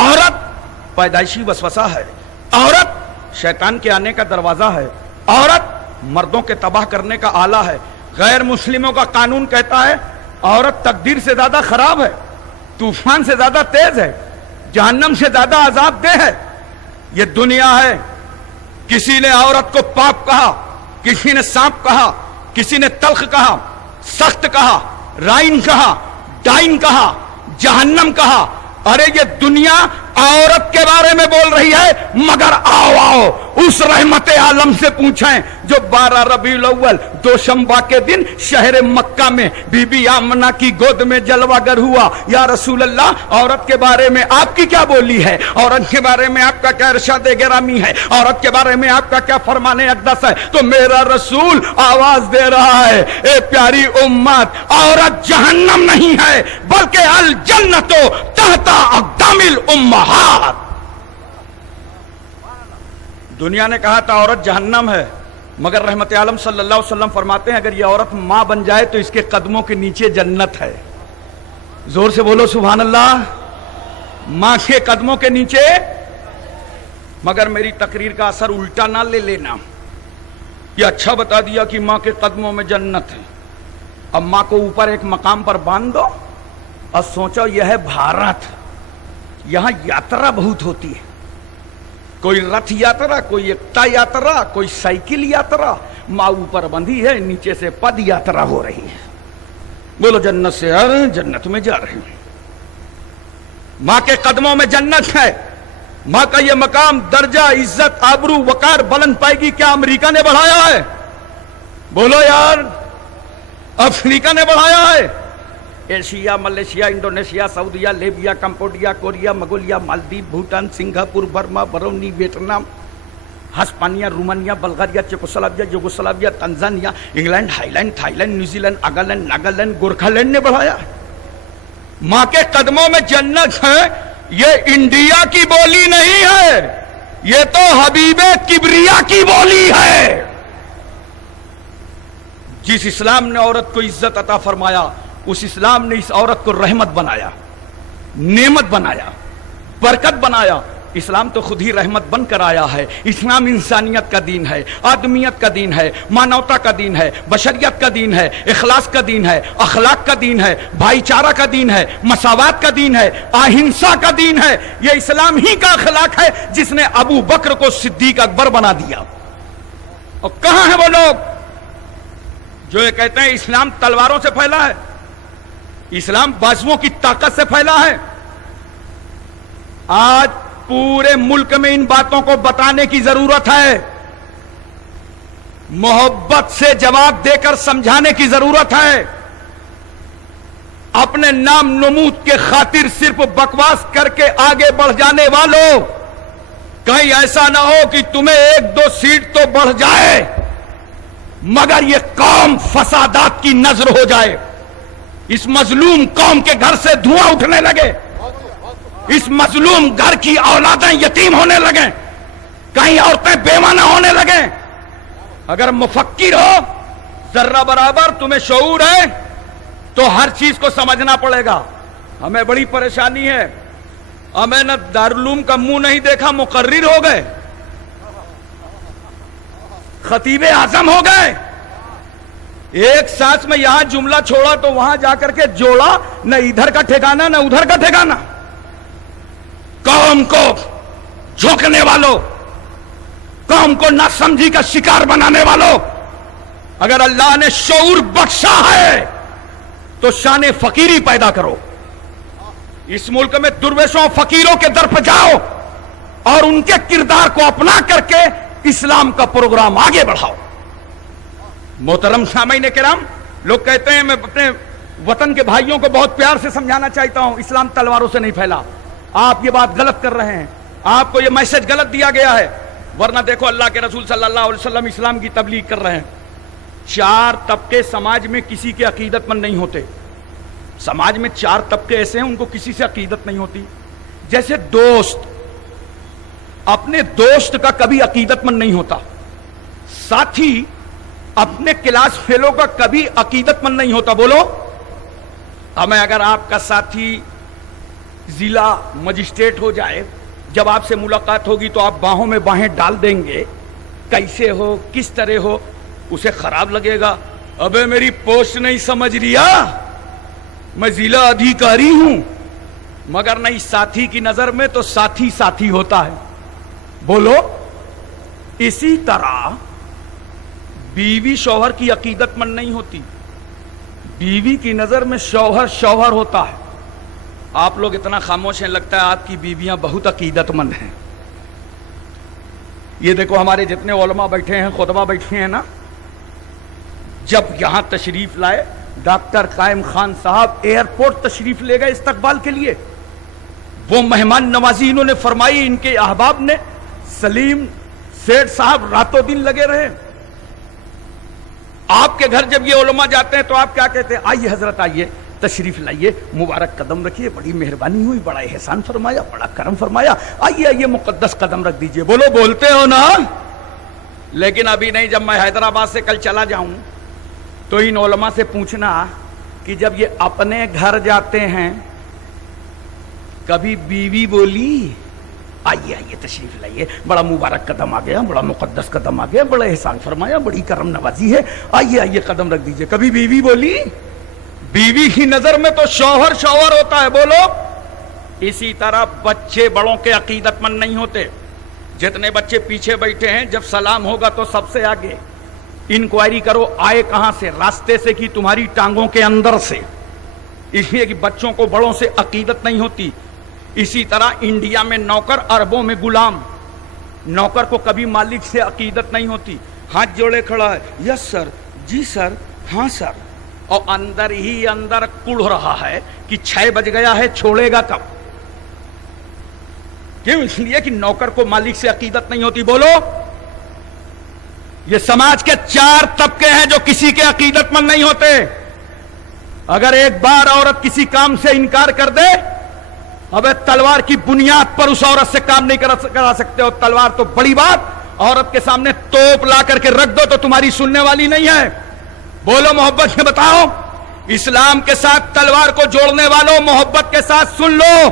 औरत पैदाइशी वसवसा है, औरत शैतान के आने का दरवाजा है, औरत मर्दों के तबाह करने का आला है। गैर मुस्लिमों का कानून कहता है औरत तकदीर से ज्यादा खराब है, तूफान से ज्यादा तेज है, जहन्नम से ज्यादा अजाबदेह है। यह दुनिया है। किसी ने औरत को पाप कहा, किसी ने सांप कहा, किसी ने तल्ख कहा, सख्त कहा, राइन कहा, डाइन कहा, जहन्नम कहा। अरे ये दुनिया औरत के बारे में बोल रही है, मगर आओ आओ उस रहमत आलम से पूछें जो 12 रबीउल अव्वल दोशंबा के दिन शहर मक्का में बीबी आमना की गोद में जलवागर हुआ। या रसूल अल्लाह, औरत के बारे में आपकी क्या बोली है? औरत के बारे में आपका क्या इरशाद गिरामी है? औरत के बारे में आपका क्या फरमाने अक़दस है? तो मेरा रसूल आवाज दे रहा है, ए प्यारी उम्मत, औरत जहन्नम नहीं है बल्कि अल जन्नतो तहता अक़दामिल उम्महात। दुनिया ने कहा था औरत जहन्नम है, मगर रहमत आलम सल्लल्लाहु अलैहि वसल्लम फरमाते हैं अगर ये औरत मां बन जाए तो इसके कदमों के नीचे जन्नत है। जोर से बोलो सुभान अल्लाह। मां के कदमों के नीचे। मगर मेरी तकरीर का असर उल्टा ना ले लेना। ये अच्छा बता दिया कि मां के कदमों में जन्नत है, अब मां को ऊपर एक मकाम पर बांध दो और सोचो यह है भारत, यहां यात्रा बहुत होती है। कोई रथ यात्रा, कोई एकता यात्रा, कोई साइकिल यात्रा। मां ऊपर बंधी है, नीचे से पद यात्रा हो रही है। बोलो जन्नत से जन्नत में जा रहे हैं। मां के कदमों में जन्नत है। ماں کا یہ مقام، درجہ، عزت، آبرو، وقار بلند پائے گی کیا امریکہ نے بڑھایا ہے؟ بولو یار، افریقہ نے بڑھایا ہے؟ ایشیا، ملیشیا، انڈونیشیا، سعودیہ، لیبیا، کمبوڈیا، کوریا، منگولیا، مالدیپ، Bhutan, Singapore, Burma, Brunei, Vietnam, ہسپانیہ، Romania, Bulgaria, Czechoslovakia, Yugoslavia, Tanzania, England, Highland, Thailand, New Zealand, اگالینڈ، ناگالینڈ، گورکھا لینڈ نے بڑھایا۔ ماں کے قدموں میں جنت ہے، یہ انڈیا کی بولی نہیں ہے، یہ تو حبیب کبریا کی بولی ہے۔ جس اسلام نے عورت کو عزت عطا فرمایا، اس اسلام نے اس عورت کو رحمت بنایا، نعمت بنایا، برکت بنایا۔ اسلام تو خود ہی رحمت بن کر آیا ہے۔ اسلام انسانیت کا دین ہے، آدمیت کا دین ہے، مانوتا کا دین ہے، بشریت کا دین ہے، اخلاص کا دین ہے، اخلاق کا دین ہے، بھائی چارہ کا دین ہے، مساوات کا دین ہے، اہنسا کا دین ہے۔ یہ اسلام ہی کا اخلاق ہے جس نے ابو بکر کو صدیق اکبر بنا دیا۔ اور کہاں ہیں وہ لوگ جو یہ کہتے ہیں اسلام تلواروں سے پھیلا ہے، اسلام بازوؤں کی طاقت سے پھیلا ہے؟ آج پورے ملک میں ان باتوں کو بتانے کی ضرورت ہے، محبت سے جواب دے کر سمجھانے کی ضرورت ہے۔ اپنے نام نمود کے خاطر صرف بکواس کر کے آگے بڑھ جانے والوں، کہیں ایسا نہ ہو کہ تمہیں 1-2 سیٹ تو بڑھ جائے مگر یہ قوم فسادات کی نظر ہو جائے، اس مظلوم قوم کے گھر سے دھواں اٹھنے لگے، اس مظلوم گھر کی اولادیں یتیم ہونے لگیں، کہیں عورتیں بیوانہ ہونے لگیں۔ اگر مفکر ہو، ذرہ برابر تمہیں شعور ہے تو ہر چیز کو سمجھنا پڑے گا۔ ہمیں بڑی پریشانی ہے، ہمیں نہ دارالعلوم کا منہ نہیں دیکھا، مقرر ہو گئے، خطیب اعظم ہو گئے، ایک سانس میں یہاں جملہ چھوڑا تو وہاں جا کر کے جوڑا، نہ ادھر کا ٹھکانہ نہ ادھر کا ٹھکانہ۔ قوم کو جھوکنے والوں، قوم کو ناسمجھی کا شکار بنانے والوں، اگر اللہ نے شعور بخشا ہے تو شان فقیری پیدا کرو۔ اس ملک میں درویشوں فقیروں کے در پہ جاؤ اور ان کے کردار کو اپنا کر کے اسلام کا پروگرام آگے بڑھاؤ۔ محترم سامعین کرام، لوگ کہتے ہیں میں اپنے وطن کے بھائیوں کو بہت پیار سے سمجھانا چاہتا ہوں، اسلام تلواروں سے نہیں پھیلا۔ آپ یہ بات غلط کر رہے ہیں، آپ کو یہ میسج غلط دیا گیا ہے، ورنہ دیکھو اللہ کے رسول صلی اللہ علیہ وسلم اسلام کی تبلیغ کر رہے ہیں۔ 4 طبقے سماج میں کسی کے عقیدت مند نہیں ہوتے، سماج میں 4 طبقے ایسے ہیں ان کو کسی سے عقیدت نہیں ہوتی۔ جیسے دوست اپنے دوست کا کبھی عقیدت مند نہیں ہوتا، ساتھی اپنے کلاس فیلو کا کبھی عقیدت مند نہیں ہوتا۔ بولو، ہمیں اگر آپ کا ساتھی ضلع مجسٹریٹ ہو جائے، جب آپ سے ملاقات ہوگی تو آپ باہوں میں باہیں ڈال دیں گے، کیسے ہو، کس طرح ہو، اسے خراب لگے گا، ابے میری پوسٹ نہیں سمجھ رہا، میں ضلع ادھیکاری ہوں، مگر نہیں، ساتھی کی نظر میں تو ساتھی ساتھی ہوتا ہے۔ بولو، اسی طرح بیوی شوہر کی عقیدت مند نہیں ہوتی، بیوی کی نظر میں شوہر شوہر ہوتا ہے۔ آپ لوگ اتنا خاموش ہیں، لگتا ہے آپ کی بیویاں بہت عقیدت مند ہیں۔ یہ دیکھو ہمارے جتنے علماء بیٹھے ہیں، خطبہ بیٹھے ہیں نا، جب یہاں تشریف لائے ڈاکٹر قائم خان صاحب ایئرپورٹ تشریف لے گئے استقبال کے لیے، وہ مہمان نوازی انہوں نے فرمائی، ان کے احباب نے، سلیم سیٹھ صاحب راتوں دن لگے رہے۔ آپ کے گھر جب یہ علماء جاتے ہیں تو آپ کیا کہتے ہیں؟ آئیے حضرت، آئیے، تشریف لائیے، مبارک قدم رکھیے، بڑی مہربانی ہوئی، بڑا احسان فرمایا، بڑا کرم فرمایا، آئیے آئیے مقدس قدم رکھ دیجئے۔ بولو، بولتے ہو نا؟ لیکن ابھی نہیں، جب میں حیدرآباد سے کل چلا جاؤں تو ان علماء سے پوچھنا کہ جب یہ اپنے گھر جاتے ہیں کبھی بیوی بولی آئیے آئیے تشریف لائیے، بڑا مبارک قدم آ گیا، بڑا مقدس قدم آ گیا، بڑا احسان فرمایا، بڑی کرم نوازی ہے، آئیے آئیے قدم رکھ دیجئے، کبھی بیوی بولی؟ بیوی کی نظر میں تو شوہر شوہر ہوتا ہے۔ بولو، اسی طرح بچے بڑوں کے عقیدت مند نہیں ہوتے۔ جتنے بچے پیچھے بیٹھے ہیں، جب سلام ہوگا تو سب سے آگے انکوائری کرو آئے کہاں سے، راستے سے کہ تمہاری ٹانگوں کے اندر سے، اس لیے کہ بچوں کو بڑوں سے عقیدت نہیں ہوتی۔ इसी तरह इंडिया में नौकर, अरबों में गुलाम। नौकर को कभी मालिक से अकीदत नहीं होती, हाथ जोड़े खड़ा है, यस सर, जी सर, हाँ सर, और अंदर ही अंदर कुढ़ रहा है कि 6 बज गया है, छोड़ेगा कब। क्यों? इसलिए कि नौकर को मालिक से अकीदत नहीं होती। बोलो, ये समाज के 4 तबके हैं जो किसी के अकीदतमंद नहीं होते। अगर एक बार औरत किसी काम से इनकार कर दे, अबे तलवार की बुनियाद पर उस औरत से काम नहीं करा सकते हो। तलवार तो बड़ी बात, औरत के सामने तोप ला करके रख दो तो तुम्हारी सुनने वाली नहीं है। बोलो मोहब्बत से बताओ, इस्लाम के साथ तलवार को जोड़ने वालों, मोहब्बत के साथ सुन लो,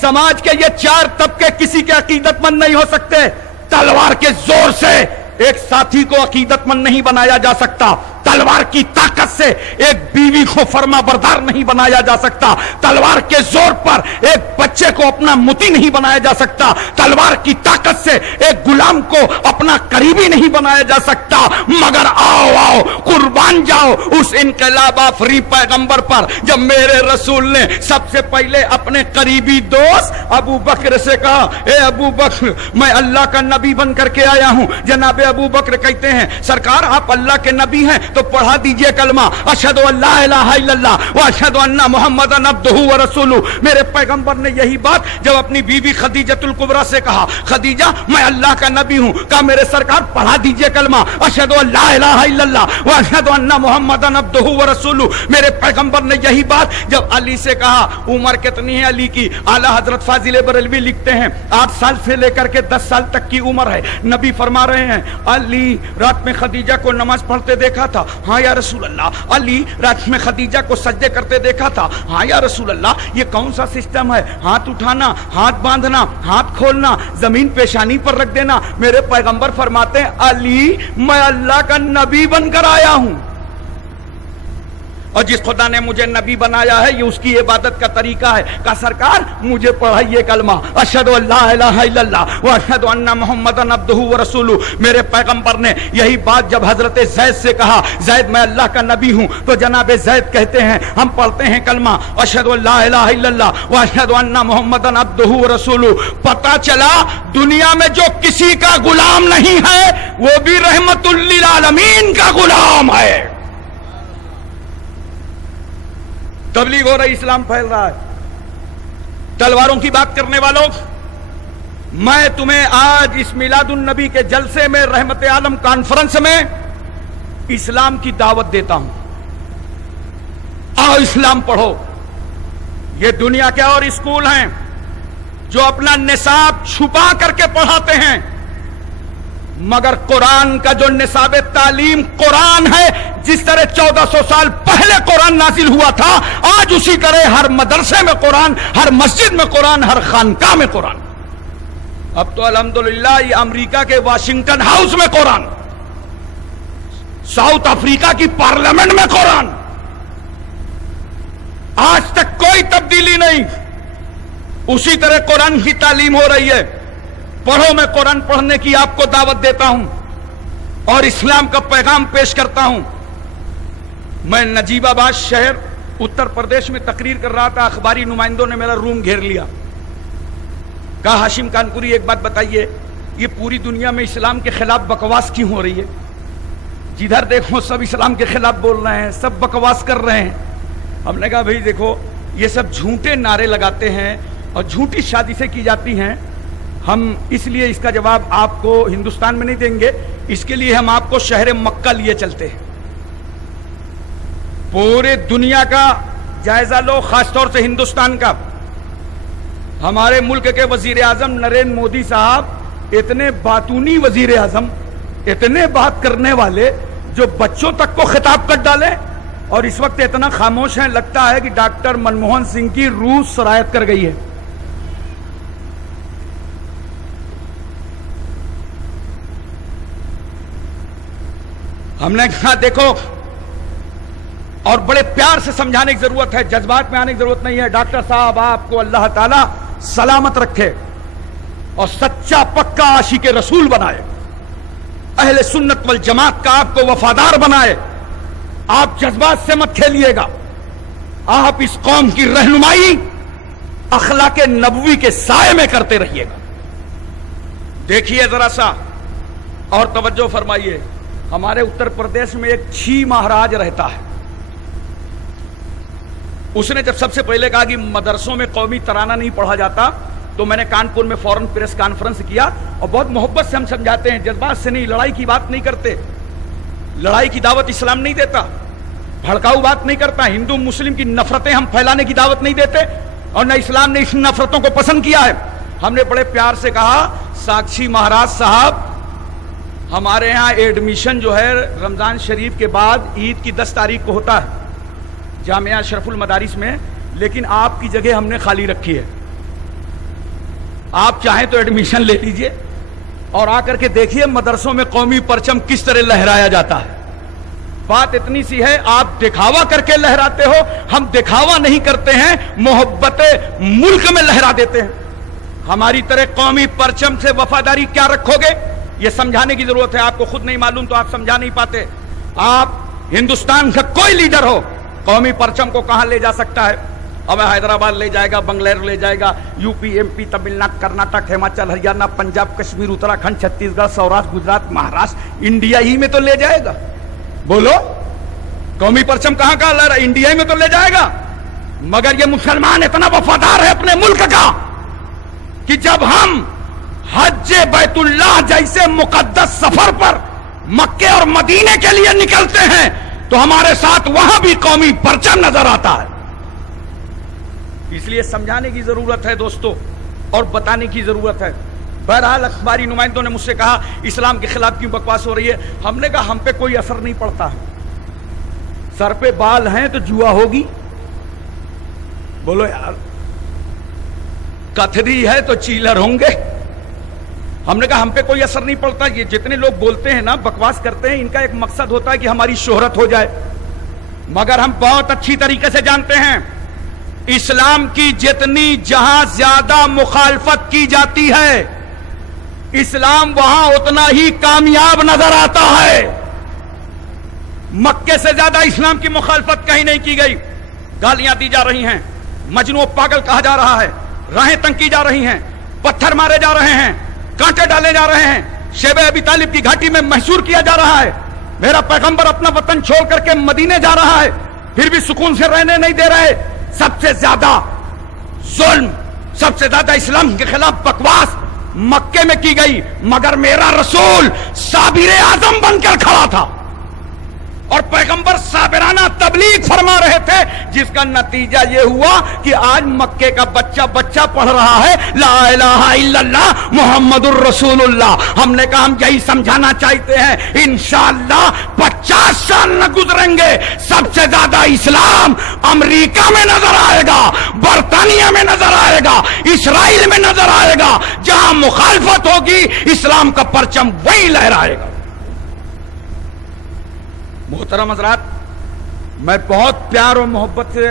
समाज के ये 4 तबके किसी के अकीदतमंद नहीं हो सकते। तलवार के जोर से एक साथी को अकीदतमंद नहीं बनाया जा सकता। तलवार की ताकत से एक बीवी को फर्मा बरदार नहीं बनाया जा सकता। तलवार के जोर पर एक बच्चे को अपना मुती नहीं बनाया जा सकता। तलवार की ताकत से एक गुलाम को अपना करीबी नहीं बनाया जा सकता। मगर आओ आओ कुर्बान जाओ उस इनकलाब आफरी पैगंबर पर, जब मेरे रसूल ने सबसे पहले अपने करीबी दोस्त अबू बकर से कहा, ए अबू बकर, मैं अल्लाह का नबी बन करके आया हूं। जनाब अबू बकर कहते हैं, सरकार आप अल्लाह के नबी हैं तो पढ़ा दीजिए कलमा, अशहदु अल्ला इलाहा इल्लल्लाह व अशहदु अन्ना मुहम्मदन अब्दुहु व रसूलुहु। मेरे पैगंबर ने यही बात जब अपनी बीवी खदीजतुल कुबरा से कहा, खदीजा मैं अल्लाह का नबी हूं, कहा मेरे सरकार पढ़ा दीजिए कलमा, अशहदु अल्ला इलाहा इल्लल्लाह व अशहदु अन्ना मुहम्मदन अब्दुहु व रसूलुहु। मेरे पैगंबर ने यही बात जब अली से कहा। उम्र कितनी है अली की? आला हजरत फाजिल बरेलवी लिखते हैं 8 साल से लेकर के 10 साल तक की उम्र है। नबी फरमा रहे हैं, अली रात में खदीजा को नमाज पढ़ते देखा था, हाँ या रसूल अल्लाह। अली रात में खदीजा को सजदे करते देखा था, हाँ या रसूल अल्लाह। ये कौन सा सिस्टम है? हाथ उठाना, हाथ बांधना, हाथ खोलना, जमीन पेशानी पर रख देना। मेरे पैगंबर फरमाते हैं, अली मैं अल्लाह का नबी बनकर आया हूं, और जिस खुदा ने मुझे नबी बनाया है ये उसकी इबादत का तरीका है। कहा सरकार मुझे पढ़ाइए कलमा, अशहदु अल्ला इलाहा इल्लल्लाह व अशहदु अन्ना मुहम्मदन अब्दुहु व रसूलुहु। मेरे पैगंबर ने यही बात जब हजरत जैद से कहा, जैद मैं अल्लाह का नबी हूं, तो जनाब जैद कहते हैं, हम पढ़ते हैं कलमा, अशहदु अल्ला इलाहा इल्लल्लाह व अशहदु अन्ना मुहम्मदन अब्दुहु व रसूलुहु। पता चला दुनिया में जो किसी का गुलाम नहीं है वो भी रहमतुल लिल आलमीन का गुलाम है। तबलीग हो रही, इस्लाम फैल रहा है। तलवारों की बात करने वालों, मैं तुम्हें आज इस मिलादुन नबी के जलसे में, रहमत आलम कॉन्फ्रेंस में इस्लाम की दावत देता हूं। आओ इस्लाम पढ़ो। ये दुनिया के और स्कूल हैं जो अपना निसाब छुपा करके पढ़ाते हैं, मगर कुरान का जो निसाब तालीम कुरान है, जिस तरह 1400 साल पहले कुरान नाजिल हुआ था, आज उसी तरह हर मदरसे में कुरान, हर मस्जिद में कुरान, हर खानका में कुरान। अब तो अल्हम्दुलिल्लाह ये अमेरिका के वाशिंगटन हाउस में कुरान, साउथ अफ्रीका की पार्लियामेंट में कुरान। आज तक कोई तब्दीली नहीं, उसी तरह कुरान की तालीम हो रही है। पढ़ो, मैं कुरान पढ़ने की आपको दावत देता हूं और इस्लाम का पैगाम पेश करता हूं। मैं नजीबाबाद शहर उत्तर प्रदेश में तकरीर कर रहा था, अखबारी नुमाइंदों ने मेरा रूम घेर लिया। कहा हाशिम कानपुरी एक बात बताइए, ये पूरी दुनिया में इस्लाम के खिलाफ बकवास क्यों हो रही है? जिधर देखो सब इस्लाम के खिलाफ बोल रहे हैं, सब बकवास कर रहे हैं। हमने कहा भाई देखो, ये सब झूठे नारे लगाते हैं और झूठी शादी से की जाती हैं। हम इसलिए इसका जवाब आपको हिंदुस्तान में नहीं देंगे, इसके लिए हम आपको शहर मक्का लिए चलते हैं। पूरे दुनिया का जायजा लो, खासतौर से हिंदुस्तान का। हमारे मुल्क के वजीर आजम नरेंद्र मोदी साहब इतने बातूनी वजीर आजम, इतने बात करने वाले, जो बच्चों तक को खिताब कर डाले, और इस वक्त इतना खामोश है, लगता है कि डॉक्टर मनमोहन सिंह की रूस सरायत कर गई है। हमने कहा देखो, और बड़े प्यार से समझाने की जरूरत है, जज्बात में आने की जरूरत नहीं है। डॉक्टर साहब आपको अल्लाह ताला सलामत रखे और सच्चा पक्का आशिक रसूल बनाए, अहले सुन्नत वल जमात का आपको वफादार बनाए। आप जज्बात से मत खेलिएगा, आप इस कौम की रहनुमाई اخلاق نبوی کے سائے میں کرتے رہیے گا. دیکھیے ذرا سا اور توجہ فرمائیے. ہمارے اتر پردیش میں ایک چھی مہاراج رہتا ہے. اس نے جب سب سے پہلے کہا کہ مدرسوں میں قومی ترانہ نہیں پڑھا جاتا, تو میں نے کانپور میں فورن پریس کانفرنس کیا اور بہت محبت سے ہم سمجھاتے ہیں, جذبات سے نہیں, لڑائی کی بات نہیں کرتے. لڑائی کی دعوت اسلام نہیں دیتا, بھڑکاؤ بات نہیں کرتا. ہندو مسلم کی نفرتیں ہم پھیلانے کی دعوت نہیں دیتے, اور نہ اسلام نے اس نفرتوں کو پسند کیا ہے. ہم نے بڑے پیار سے کہا, ساکشی مہاراج صاحب, ہمارے ہاں ایڈمیشن جو ہے رمضان شریف کے بعد عید کی 10 تاریخ کو ہوتا ہے جامعہ اشرف المدارس میں, لیکن آپ کی جگہ ہم نے خالی رکھی ہے. آپ چاہیں تو ایڈمیشن لے لیجئے اور آ کر کے دیکھیے مدرسوں میں قومی پرچم کس طرح لہرایا جاتا ہے. بات اتنی سی ہے, آپ دکھاوا کر کے لہراتے ہو, ہم دکھاوا نہیں کرتے ہیں, محبت ملک میں لہرا دیتے ہیں. ہماری طرح قومی پرچم سے وفاداری کیا رکھو گے, یہ سمجھانے کی ضرورت ہے. آپ کو خود نہیں معلوم تو آپ سمجھا نہیں پاتے. آپ ہندوستان کا کوئی لیڈر ہو, قومی پرچم کو کہاں لے جا سکتا ہے؟ اب حیدرآباد لے جائے گا, بنگلور لے جائے گا, U P, M P, Tamil Nadu, Karnataka, Himachal, Haryana, Punjab, Kashmir, Uttarakhand, Chhattisgarh, Saurashtra, Gujarat, Maharashtra, India ہی میں تو لے جائے گا. بولو, قومی پرچم کہاں کا لہرا, انڈیا ہی میں تو لے جائے گا. مگر یہ مسلمان اتنا وفادار ہے اپنے ملک کا کہ جب ہم حج بیت اللہ جیسے مقدس سفر پر مکے اور مدینے کے لیے نکلتے ہیں تو ہمارے ساتھ وہاں بھی قومی پرچم نظر آتا ہے. اس لیے سمجھانے کی ضرورت ہے دوستو, اور بتانے کی ضرورت ہے. بہرحال اخباری نمائندوں نے مجھ سے کہا اسلام کے خلاف کیوں بکواس ہو رہی ہے. ہم نے کہا ہم پہ کوئی اثر نہیں پڑتا ہے. سر پہ بال ہیں تو جوا ہوگی. بولو یار, کتھری ہے تو چیلر ہوں گے. ہم نے کہا ہم پہ کوئی اثر نہیں پڑتا. یہ جتنے لوگ بولتے ہیں نا, بکواس کرتے ہیں, ان کا ایک مقصد ہوتا ہے کہ ہماری شہرت ہو جائے. مگر ہم بہت اچھی طریقے سے جانتے ہیں اسلام کی جتنی جہاں زیادہ مخالفت کی جاتی ہے, اسلام وہاں اتنا ہی کامیاب نظر آتا ہے. مکے سے زیادہ اسلام کی مخالفت کہیں نہیں کی گئی. گالیاں دی جا رہی ہیں, مجنون پاگل کہا جا رہا ہے, راہیں تنگ کی جا رہی ہیں, پتھر مارے جا رہے ہیں, کانٹے ڈالے جا رہے ہیں, شیب ابی طالب کی گھاٹی میں محصور کیا جا رہا ہے. میرا پیغمبر اپنا وطن چھوڑ کر کے مدینے جا رہا ہے, پھر بھی سکون سے رہنے نہیں دے رہے. سب سے زیادہ ظلم, سب سے زیادہ اسلام کے خلاف بکواس مکے میں کی گئی. مگر میرا رسول صابر اعظم بن کر کھڑا تھا اور پیغمبر صابرانہ تبلیغ فرما رہے تھے, جس کا نتیجہ یہ ہوا کہ آج مکے کا بچہ پڑھ رہا ہے لا الہ الا اللہ محمد الرسول اللہ. ہم نے کہا ہم یہی سمجھانا چاہتے ہیں, انشاءاللہ 50 سال نہ گزریں گے, سب سے زیادہ اسلام امریکہ میں نظر آئے گا, برطانیہ میں نظر آئے گا, اسرائیل میں نظر آئے گا. جہاں مخالفت ہوگی اسلام کا پرچم وہی لہرائے گا. محترم حضرات, میں بہت پیار اور محبت سے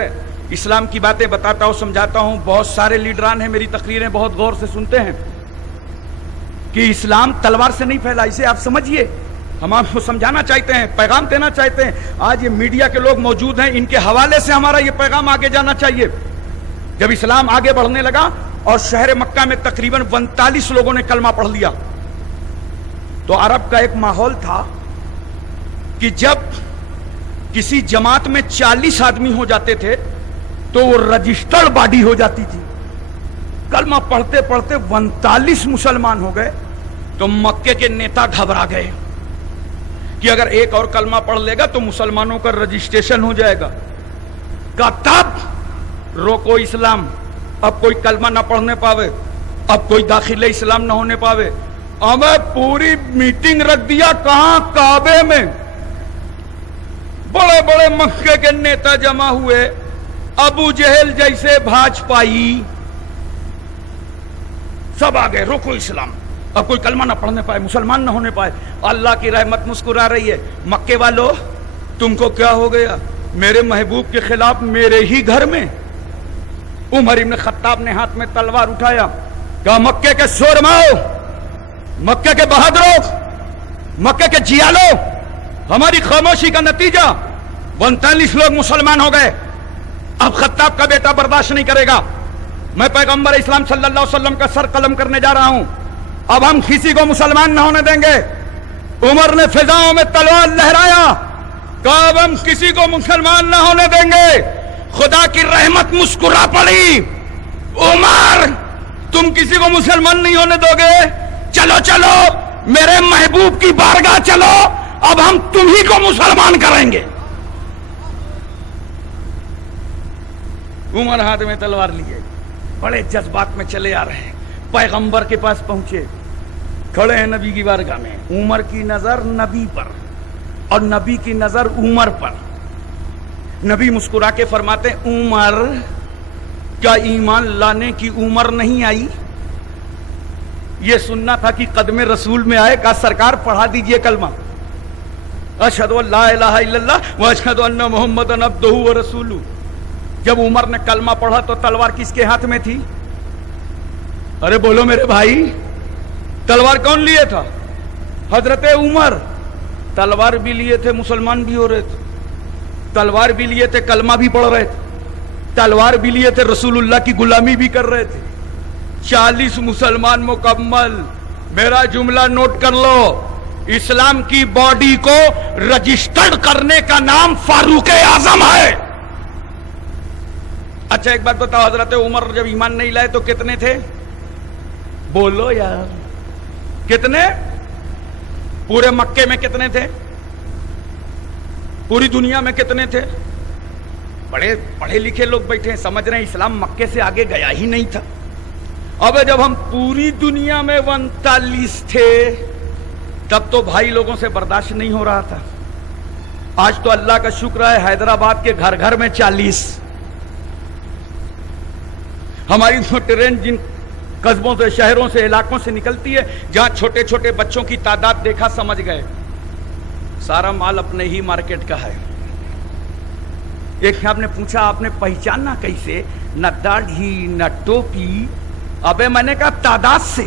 اسلام کی باتیں بتاتا ہوں, سمجھاتا ہوں. بہت سارے لیڈران ہیں, میری تقریریں بہت غور سے سنتے ہیں کہ اسلام تلوار سے نہیں پھیلا. اسے آپ سمجھیے, ہم آپ کو سمجھانا چاہتے ہیں, پیغام دینا چاہتے ہیں. آج یہ میڈیا کے لوگ موجود ہیں, ان کے حوالے سے ہمارا یہ پیغام آگے جانا چاہیے. جب اسلام آگے بڑھنے لگا اور شہر مکہ میں تقریباً 39 لوگوں نے کلمہ پڑھ لیا, تو عرب کا ایک ماحول تھا کہ جب کسی جماعت میں 40 آدمی ہو جاتے تھے تو وہ رجسٹرڈ باڈی ہو جاتی تھی. کلمہ پڑھتے پڑھتے 39 مسلمان ہو گئے تو مکے کے نیتا گھبرا گئے کہ اگر ایک اور کلمہ پڑھ لے گا تو مسلمانوں کا رجسٹریشن ہو جائے گا. کہ تب روکو اسلام, اب کوئی کلمہ نہ پڑھنے پاوے, اب کوئی داخل اسلام نہ ہونے پاوے. ہمیں پوری میٹنگ رکھ دیا, کہاں؟ کعبے میں. بڑے بڑے مکے کے نیتا جمع ہوئے, ابو جہل جیسے بھاجپائی سب آ گئے, روکو اسلام, اب کوئی کلمہ نہ پڑھنے پائے, مسلمان نہ ہونے پائے. اللہ کی رحمت مسکرا رہی ہے. مکے والو, تم کو کیا ہو گیا؟ میرے محبوب کے خلاف میرے ہی گھر میں. عمر ابن خطاب نے ہاتھ میں تلوار اٹھایا, کہا مکے کے سورماؤ, مکے کے بہادروں, مکے کے جیالو, ہماری خاموشی کا نتیجہ 39 لوگ مسلمان ہو گئے. اب خطاب کا بیٹا برداشت نہیں کرے گا. मैं पैगंबर इस्लाम सल्लल्लाहु अलैहि वसल्लम का सर कलम करने जा रहा हूं, अब हम किसी को मुसलमान न होने देंगे। उमर ने फिजाओं में तलवार लहराया, कहा अब हम किसी को मुसलमान न होने देंगे। खुदा की रहमत मुस्कुरा पड़ी, उमर तुम किसी को मुसलमान नहीं होने दोगे, चलो चलो मेरे महबूब की बारगाह चलो, अब हम तुम्ही को मुसलमान करेंगे। उमर हाथ में तलवार लिए बड़े जज्बात में चले आ रहे हैं, पैगंबर के पास पहुंचे, खड़े हैं नबी की बारगाह में। उमर की नजर नबी पर और नबी की नजर उमर पर। नबी मुस्कुरा के फरमाते, उमर क्या ईमान लाने की उम्र नहीं आई? ये सुनना था कि कदमे रसूल में आए, का सरकार पढ़ा दीजिए कलमा, अशहदु अल्ला इलाहा इल्लल्लाह व अशहदु अन्ना मुहम्मदन अब्दुहु व रसूलुहु। जब उमर ने कलमा पढ़ा तो तलवार किसके हाथ में थी? अरे बोलो मेरे भाई, तलवार कौन लिए था? हजरत उमर। तलवार भी लिए थे, मुसलमान भी हो रहे थे, तलवार भी लिए थे, कलमा भी पढ़ रहे थे, तलवार भी लिए थे, रसूलुल्लाह की गुलामी भी कर रहे थे। 40 मुसलमान मुकम्मल। मेरा जुमला नोट कर लो, इस्लाम की बॉडी को रजिस्टर्ड करने का नाम फारूक आजम है। अच्छा एक बात बताओ, हजरत उमर जब ईमान नहीं लाए तो कितने थे? बोलो यार, कितने? पूरे मक्के में कितने थे? पूरी दुनिया में कितने थे? बड़े पढ़े लिखे लोग बैठे हैं, समझ रहे हैं इस्लाम मक्के से आगे गया ही नहीं था। अब जब हम पूरी दुनिया में 39 थे तब तो भाई लोगों से बर्दाश्त नहीं हो रहा था। आज तो अल्लाह का शुक्र है हैदराबाद के घर घर में 40। हमारी तो ट्रेन जिन कस्बों से, शहरों से, इलाकों से निकलती है, जहां छोटे छोटे बच्चों की तादाद देखा समझ गए सारा माल अपने ही मार्केट का है। एक आपने पूछा आपने पहचाना कैसे? न दाढ़ी न टोपी। अबे मैंने कहा तादाद से।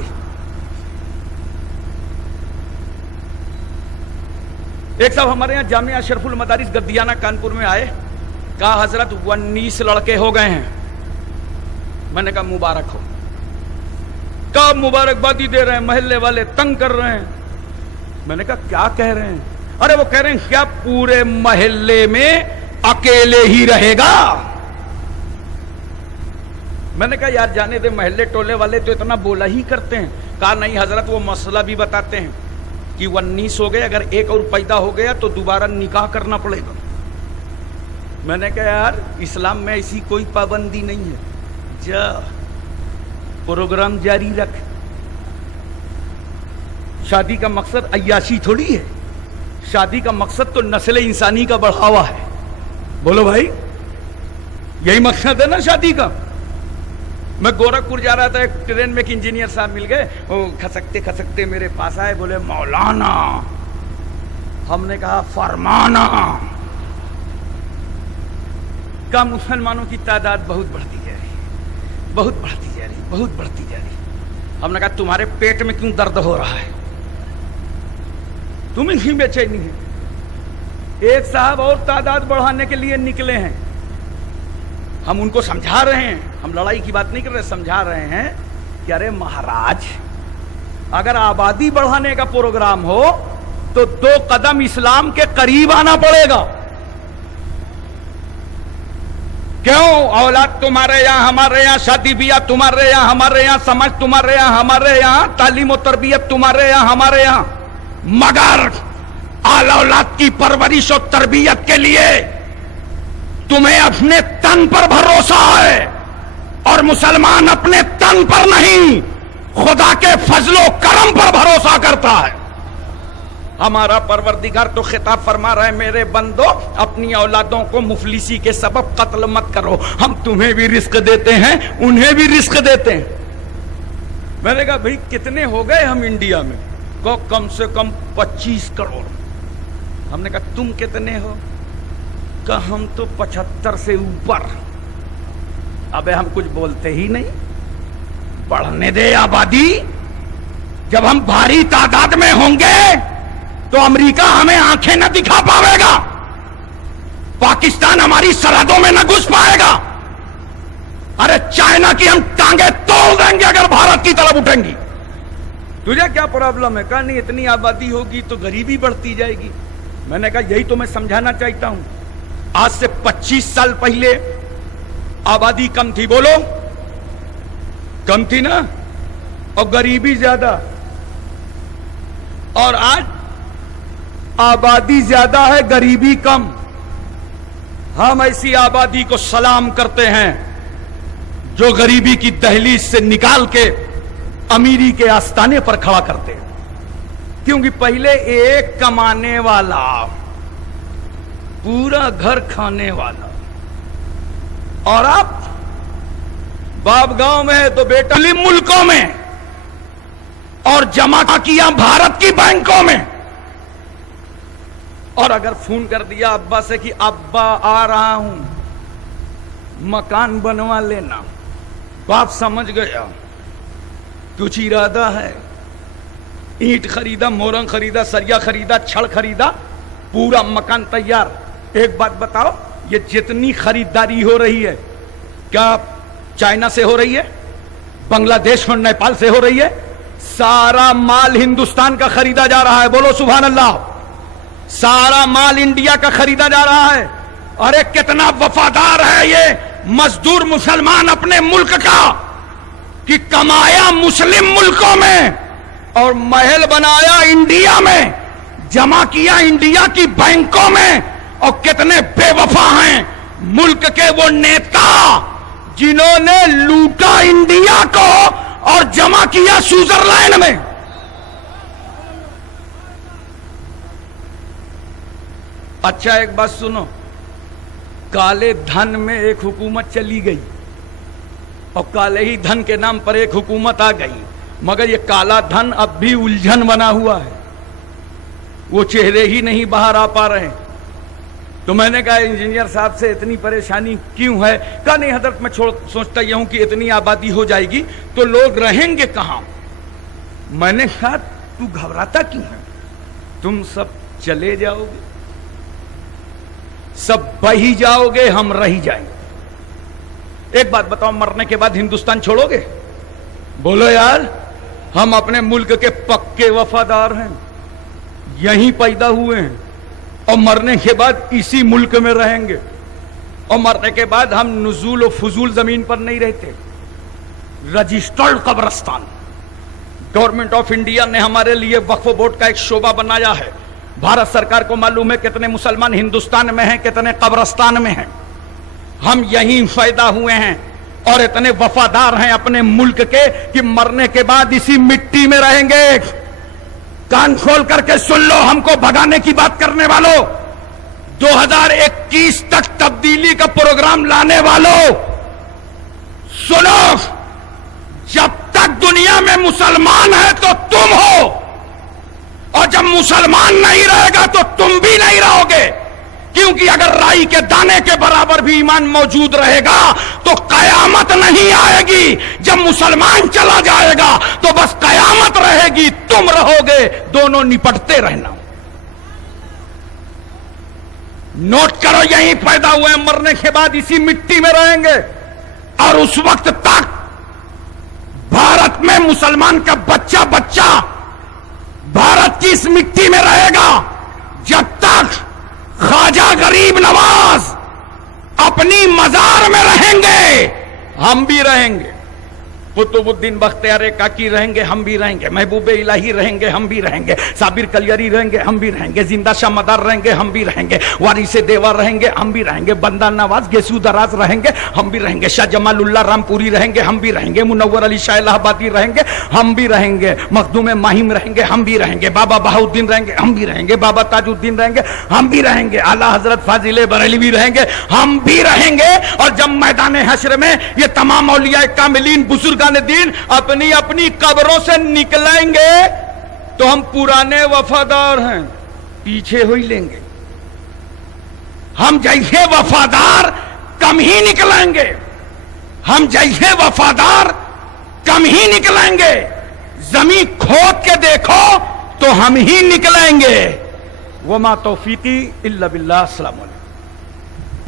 एक साहब हमारे यहाँ जामिया अशरफुल मदारिस गद्दियाना कानपुर में आए, कहा हजरत 19 लड़के हो गए हैं। मैंने कहा मुबारक हो। कब मुबारकबादी दे रहे हैं, महल्ले वाले तंग कर रहे हैं। मैंने कहा क्या कह रहे हैं? अरे वो कह रहे हैं क्या पूरे महल्ले में अकेले ही रहेगा? मैंने कहा यार जाने दे, महल्ले टोले वाले तो इतना बोला ही करते हैं। कहा नहीं हजरत, वो मसला भी बताते हैं कि 19 हो गए, अगर एक और पैदा हो गया तो दोबारा निकाह करना पड़ेगा। मैंने कहा यार इस्लाम में ऐसी कोई पाबंदी नहीं है, जा प्रोग्राम जारी रख। शादी का मकसद अय्याशी थोड़ी है, शादी का मकसद तो नस्ल इंसानी का बढ़ावा है। बोलो भाई, यही मकसद है ना शादी का। मैं गोरखपुर जा रहा था, एक ट्रेन में एक इंजीनियर साहब मिल गए, वो खसकते खसकते मेरे पास आए, बोले मौलाना। हमने कहा फरमाना। का मुसलमानों की तादाद बहुत बढ़ती जा रही, बहुत बढ़ती जा रही, बहुत बढ़ती जा रही। हमने कहा तुम्हारे पेट में क्यों दर्द हो रहा है, तुम्हें क्यों बेचैनी है? एक साहब और तादाद बढ़ाने के लिए निकले हैं। हम उनको समझा रहे हैं, हम लड़ाई की बात नहीं कर रहे, समझा रहे हैं कि अरे महाराज, अगर आबादी बढ़ाने का प्रोग्राम हो तो 2 कदम इस्लाम के करीब आना पड़ेगा। क्यों? औलाद तुम्हारे यहाँ, हमारे यहाँ, शादी बियाह तुम्हारे यहाँ, हमारे यहाँ, समझ तुम्हारे यहाँ, हमारे यहाँ, तालीम और तरबियत तुम्हारे यहाँ, हमारे यहाँ, मगर आल औलाद की परवरिश और तरबियत के लिए तुम्हें अपने तन पर भरोसा है, और मुसलमान अपने तन पर नहीं, खुदा के फजलो करम पर भरोसा करता है। हमारा परवरदिगार तो खिताब फरमा रहा है, मेरे बंदो अपनी औलादों को मुफलिसी के सबब कत्ल मत करो, हम तुम्हें भी रिस्क देते हैं, उन्हें भी रिस्क देते हैं। मैंने कहा भाई कितने हो गए हम इंडिया में? को कम से कम 25 करोड़। हमने कहा तुम कितने हो? का हम तो 75 से ऊपर। अबे हम कुछ बोलते ही नहीं, बढ़ने दे आबादी। जब हम भारी तादाद में होंगे तो अमेरिका हमें आंखें न दिखा पाएगा, पाकिस्तान हमारी सरहदों में न घुस पाएगा। अरे चाइना की हम टांगे तोड़ देंगे अगर भारत की तरफ उठेंगी। तुझे क्या प्रॉब्लम है? कहा नहीं, इतनी आबादी होगी तो गरीबी बढ़ती जाएगी। मैंने कहा यही तो मैं समझाना चाहता हूं। आज से 25 साल पहले आबादी कम थी, बोलो कम थी ना, और गरीबी ज्यादा। और आज आबादी ज्यादा है, गरीबी कम। हम ऐसी आबादी को सलाम करते हैं जो गरीबी की दहलीज से निकाल के अमीरी के आस्ताने पर खड़ा करते हैं। क्योंकि पहले एक कमाने वाला पूरा घर खाने वाला, और अब बाप गांव में है तो बेटा मुल्कों में, और जमा किया भारत की बैंकों में। और अगर फोन कर दिया अब्बा से कि अब्बा आ रहा हूं, मकान बनवा लेना, बाप समझ गया कुछ इरादा है। ईंट खरीदा, मोरंग खरीदा, सरिया खरीदा, छड़ खरीदा, पूरा मकान तैयार। एक बात बताओ, ये जितनी खरीदारी हो रही है क्या चाइना से हो रही है, बांग्लादेश और नेपाल से हो रही है? सारा माल हिंदुस्तान का खरीदा जा रहा है, बोलो सुभान अल्लाह। सारा माल इंडिया का खरीदा जा रहा है। अरे कितना वफादार है ये मजदूर मुसलमान अपने मुल्क का, कि कमाया मुस्लिम मुल्कों में और महल बनाया इंडिया में, जमा किया इंडिया की बैंकों में। और कितने बेवफा हैं मुल्क के वो नेता जिन्होंने लूटा इंडिया को और जमा किया स्विट्जरलैंड में। अच्छा एक बात सुनो, काले धन में एक हुकूमत चली गई और काले ही धन के नाम पर एक हुकूमत आ गई, मगर ये काला धन अब भी उलझन बना हुआ है, वो चेहरे ही नहीं बाहर आ पा रहे। तो मैंने कहा इंजीनियर साहब से इतनी परेशानी क्यों है? कहा नहीं हजरत, मैं सोचता यह हूं कि इतनी आबादी हो जाएगी तो लोग रहेंगे कहां। मैंने कहा तू घबराता क्यों है, तुम सब चले जाओगे, सब बही जाओगे, हम रह जाएंगे। एक बात बताओ, मरने के बाद हिंदुस्तान छोड़ोगे? बोलो यार, हम अपने मुल्क के पक्के वफादार हैं, यहीं पैदा हुए हैं और मरने के बाद इसी मुल्क में रहेंगे। और मरने के बाद हम नुजूल और फजूल जमीन पर नहीं रहते, रजिस्टर्ड कब्रिस्तान। गवर्नमेंट ऑफ इंडिया ने हमारे लिए वक्फ बोर्ड का एक शोबा बनाया है। भारत सरकार को मालूम है कितने मुसलमान हिंदुस्तान में हैं, कितने कब्रिस्तान में हैं। हम यहीं पैदा हुए हैं और इतने वफादार हैं अपने मुल्क के कि मरने के बाद इसी मिट्टी में रहेंगे। कान खोल करके सुन लो, हमको भगाने की बात करने वालों, 2021 तक तब्दीली का प्रोग्राम लाने वालों, सुनो, जब तक दुनिया में मुसलमान है तो तुम हो, और जब मुसलमान नहीं रहेगा तो तुम भी नहीं रहोगे। क्योंकि अगर राई के दाने के बराबर भी ईमान मौजूद रहेगा तो कयामत नहीं आएगी। जब मुसलमान चला जाएगा तो बस कयामत रहेगी, तुम रहोगे, दोनों निपटते रहना। नोट करो, यहीं पैदा हुए, मरने के बाद इसी मिट्टी में रहेंगे। और उस वक्त तक भारत में मुसलमान का बच्चा बच्चा भारत की इस मिट्टी में रहेगा, जब तक ख्वाजा गरीब नवाज अपनी मजार में रहेंगे, हम भी रहेंगे। कुतुबुद्दीन बख्तियार काकी रहेंगे, हम भी रहेंगे। महबूब इलाही रहेंगे, हम भी रहेंगे। साबिर कलियरी रहेंगे, हम भी रहेंगे। जिंदा शाह मदार रहेंगे, हम भी रहेंगे। वारिस देवा रहेंगे, हम भी रहेंगे। बंदा नवाज गेसू दराज रहेंगे, हम भी रहेंगे। शाह जमालुल्लाह रामपुरी रहेंगे, हम भी रहेंगे। मुनव्वर अली शाह इलाहाबादी रहेंगे, हम भी रहेंगे। मखदूम माहिम रहेंगे, हम भी रहेंगे। बाबा बहाउद्दीन रहेंगे, हम भी रहेंगे। बाबा ताजुद्दीन रहेंगे, हम भी रहेंगे। आला हजरत फाजिल बरेलवी रहेंगे, हम भी रहेंगे। और जब मैदान हश्र में ये तमाम औलिया कामिलीन बुजुर्ग दिन अपनी अपनी कब्रों से निकलेंगे तो हम पुराने वफादार हैं, पीछे हो ही लेंगे। हम जैसे वफादार कम ही निकलेंगे, हम जैसे वफादार कम ही निकलेंगे। जमीन खोद के देखो तो हम ही निकलेंगे। वमा तौफीकी इल्ला बिल्लाह। अस्सलाम वालेकुम।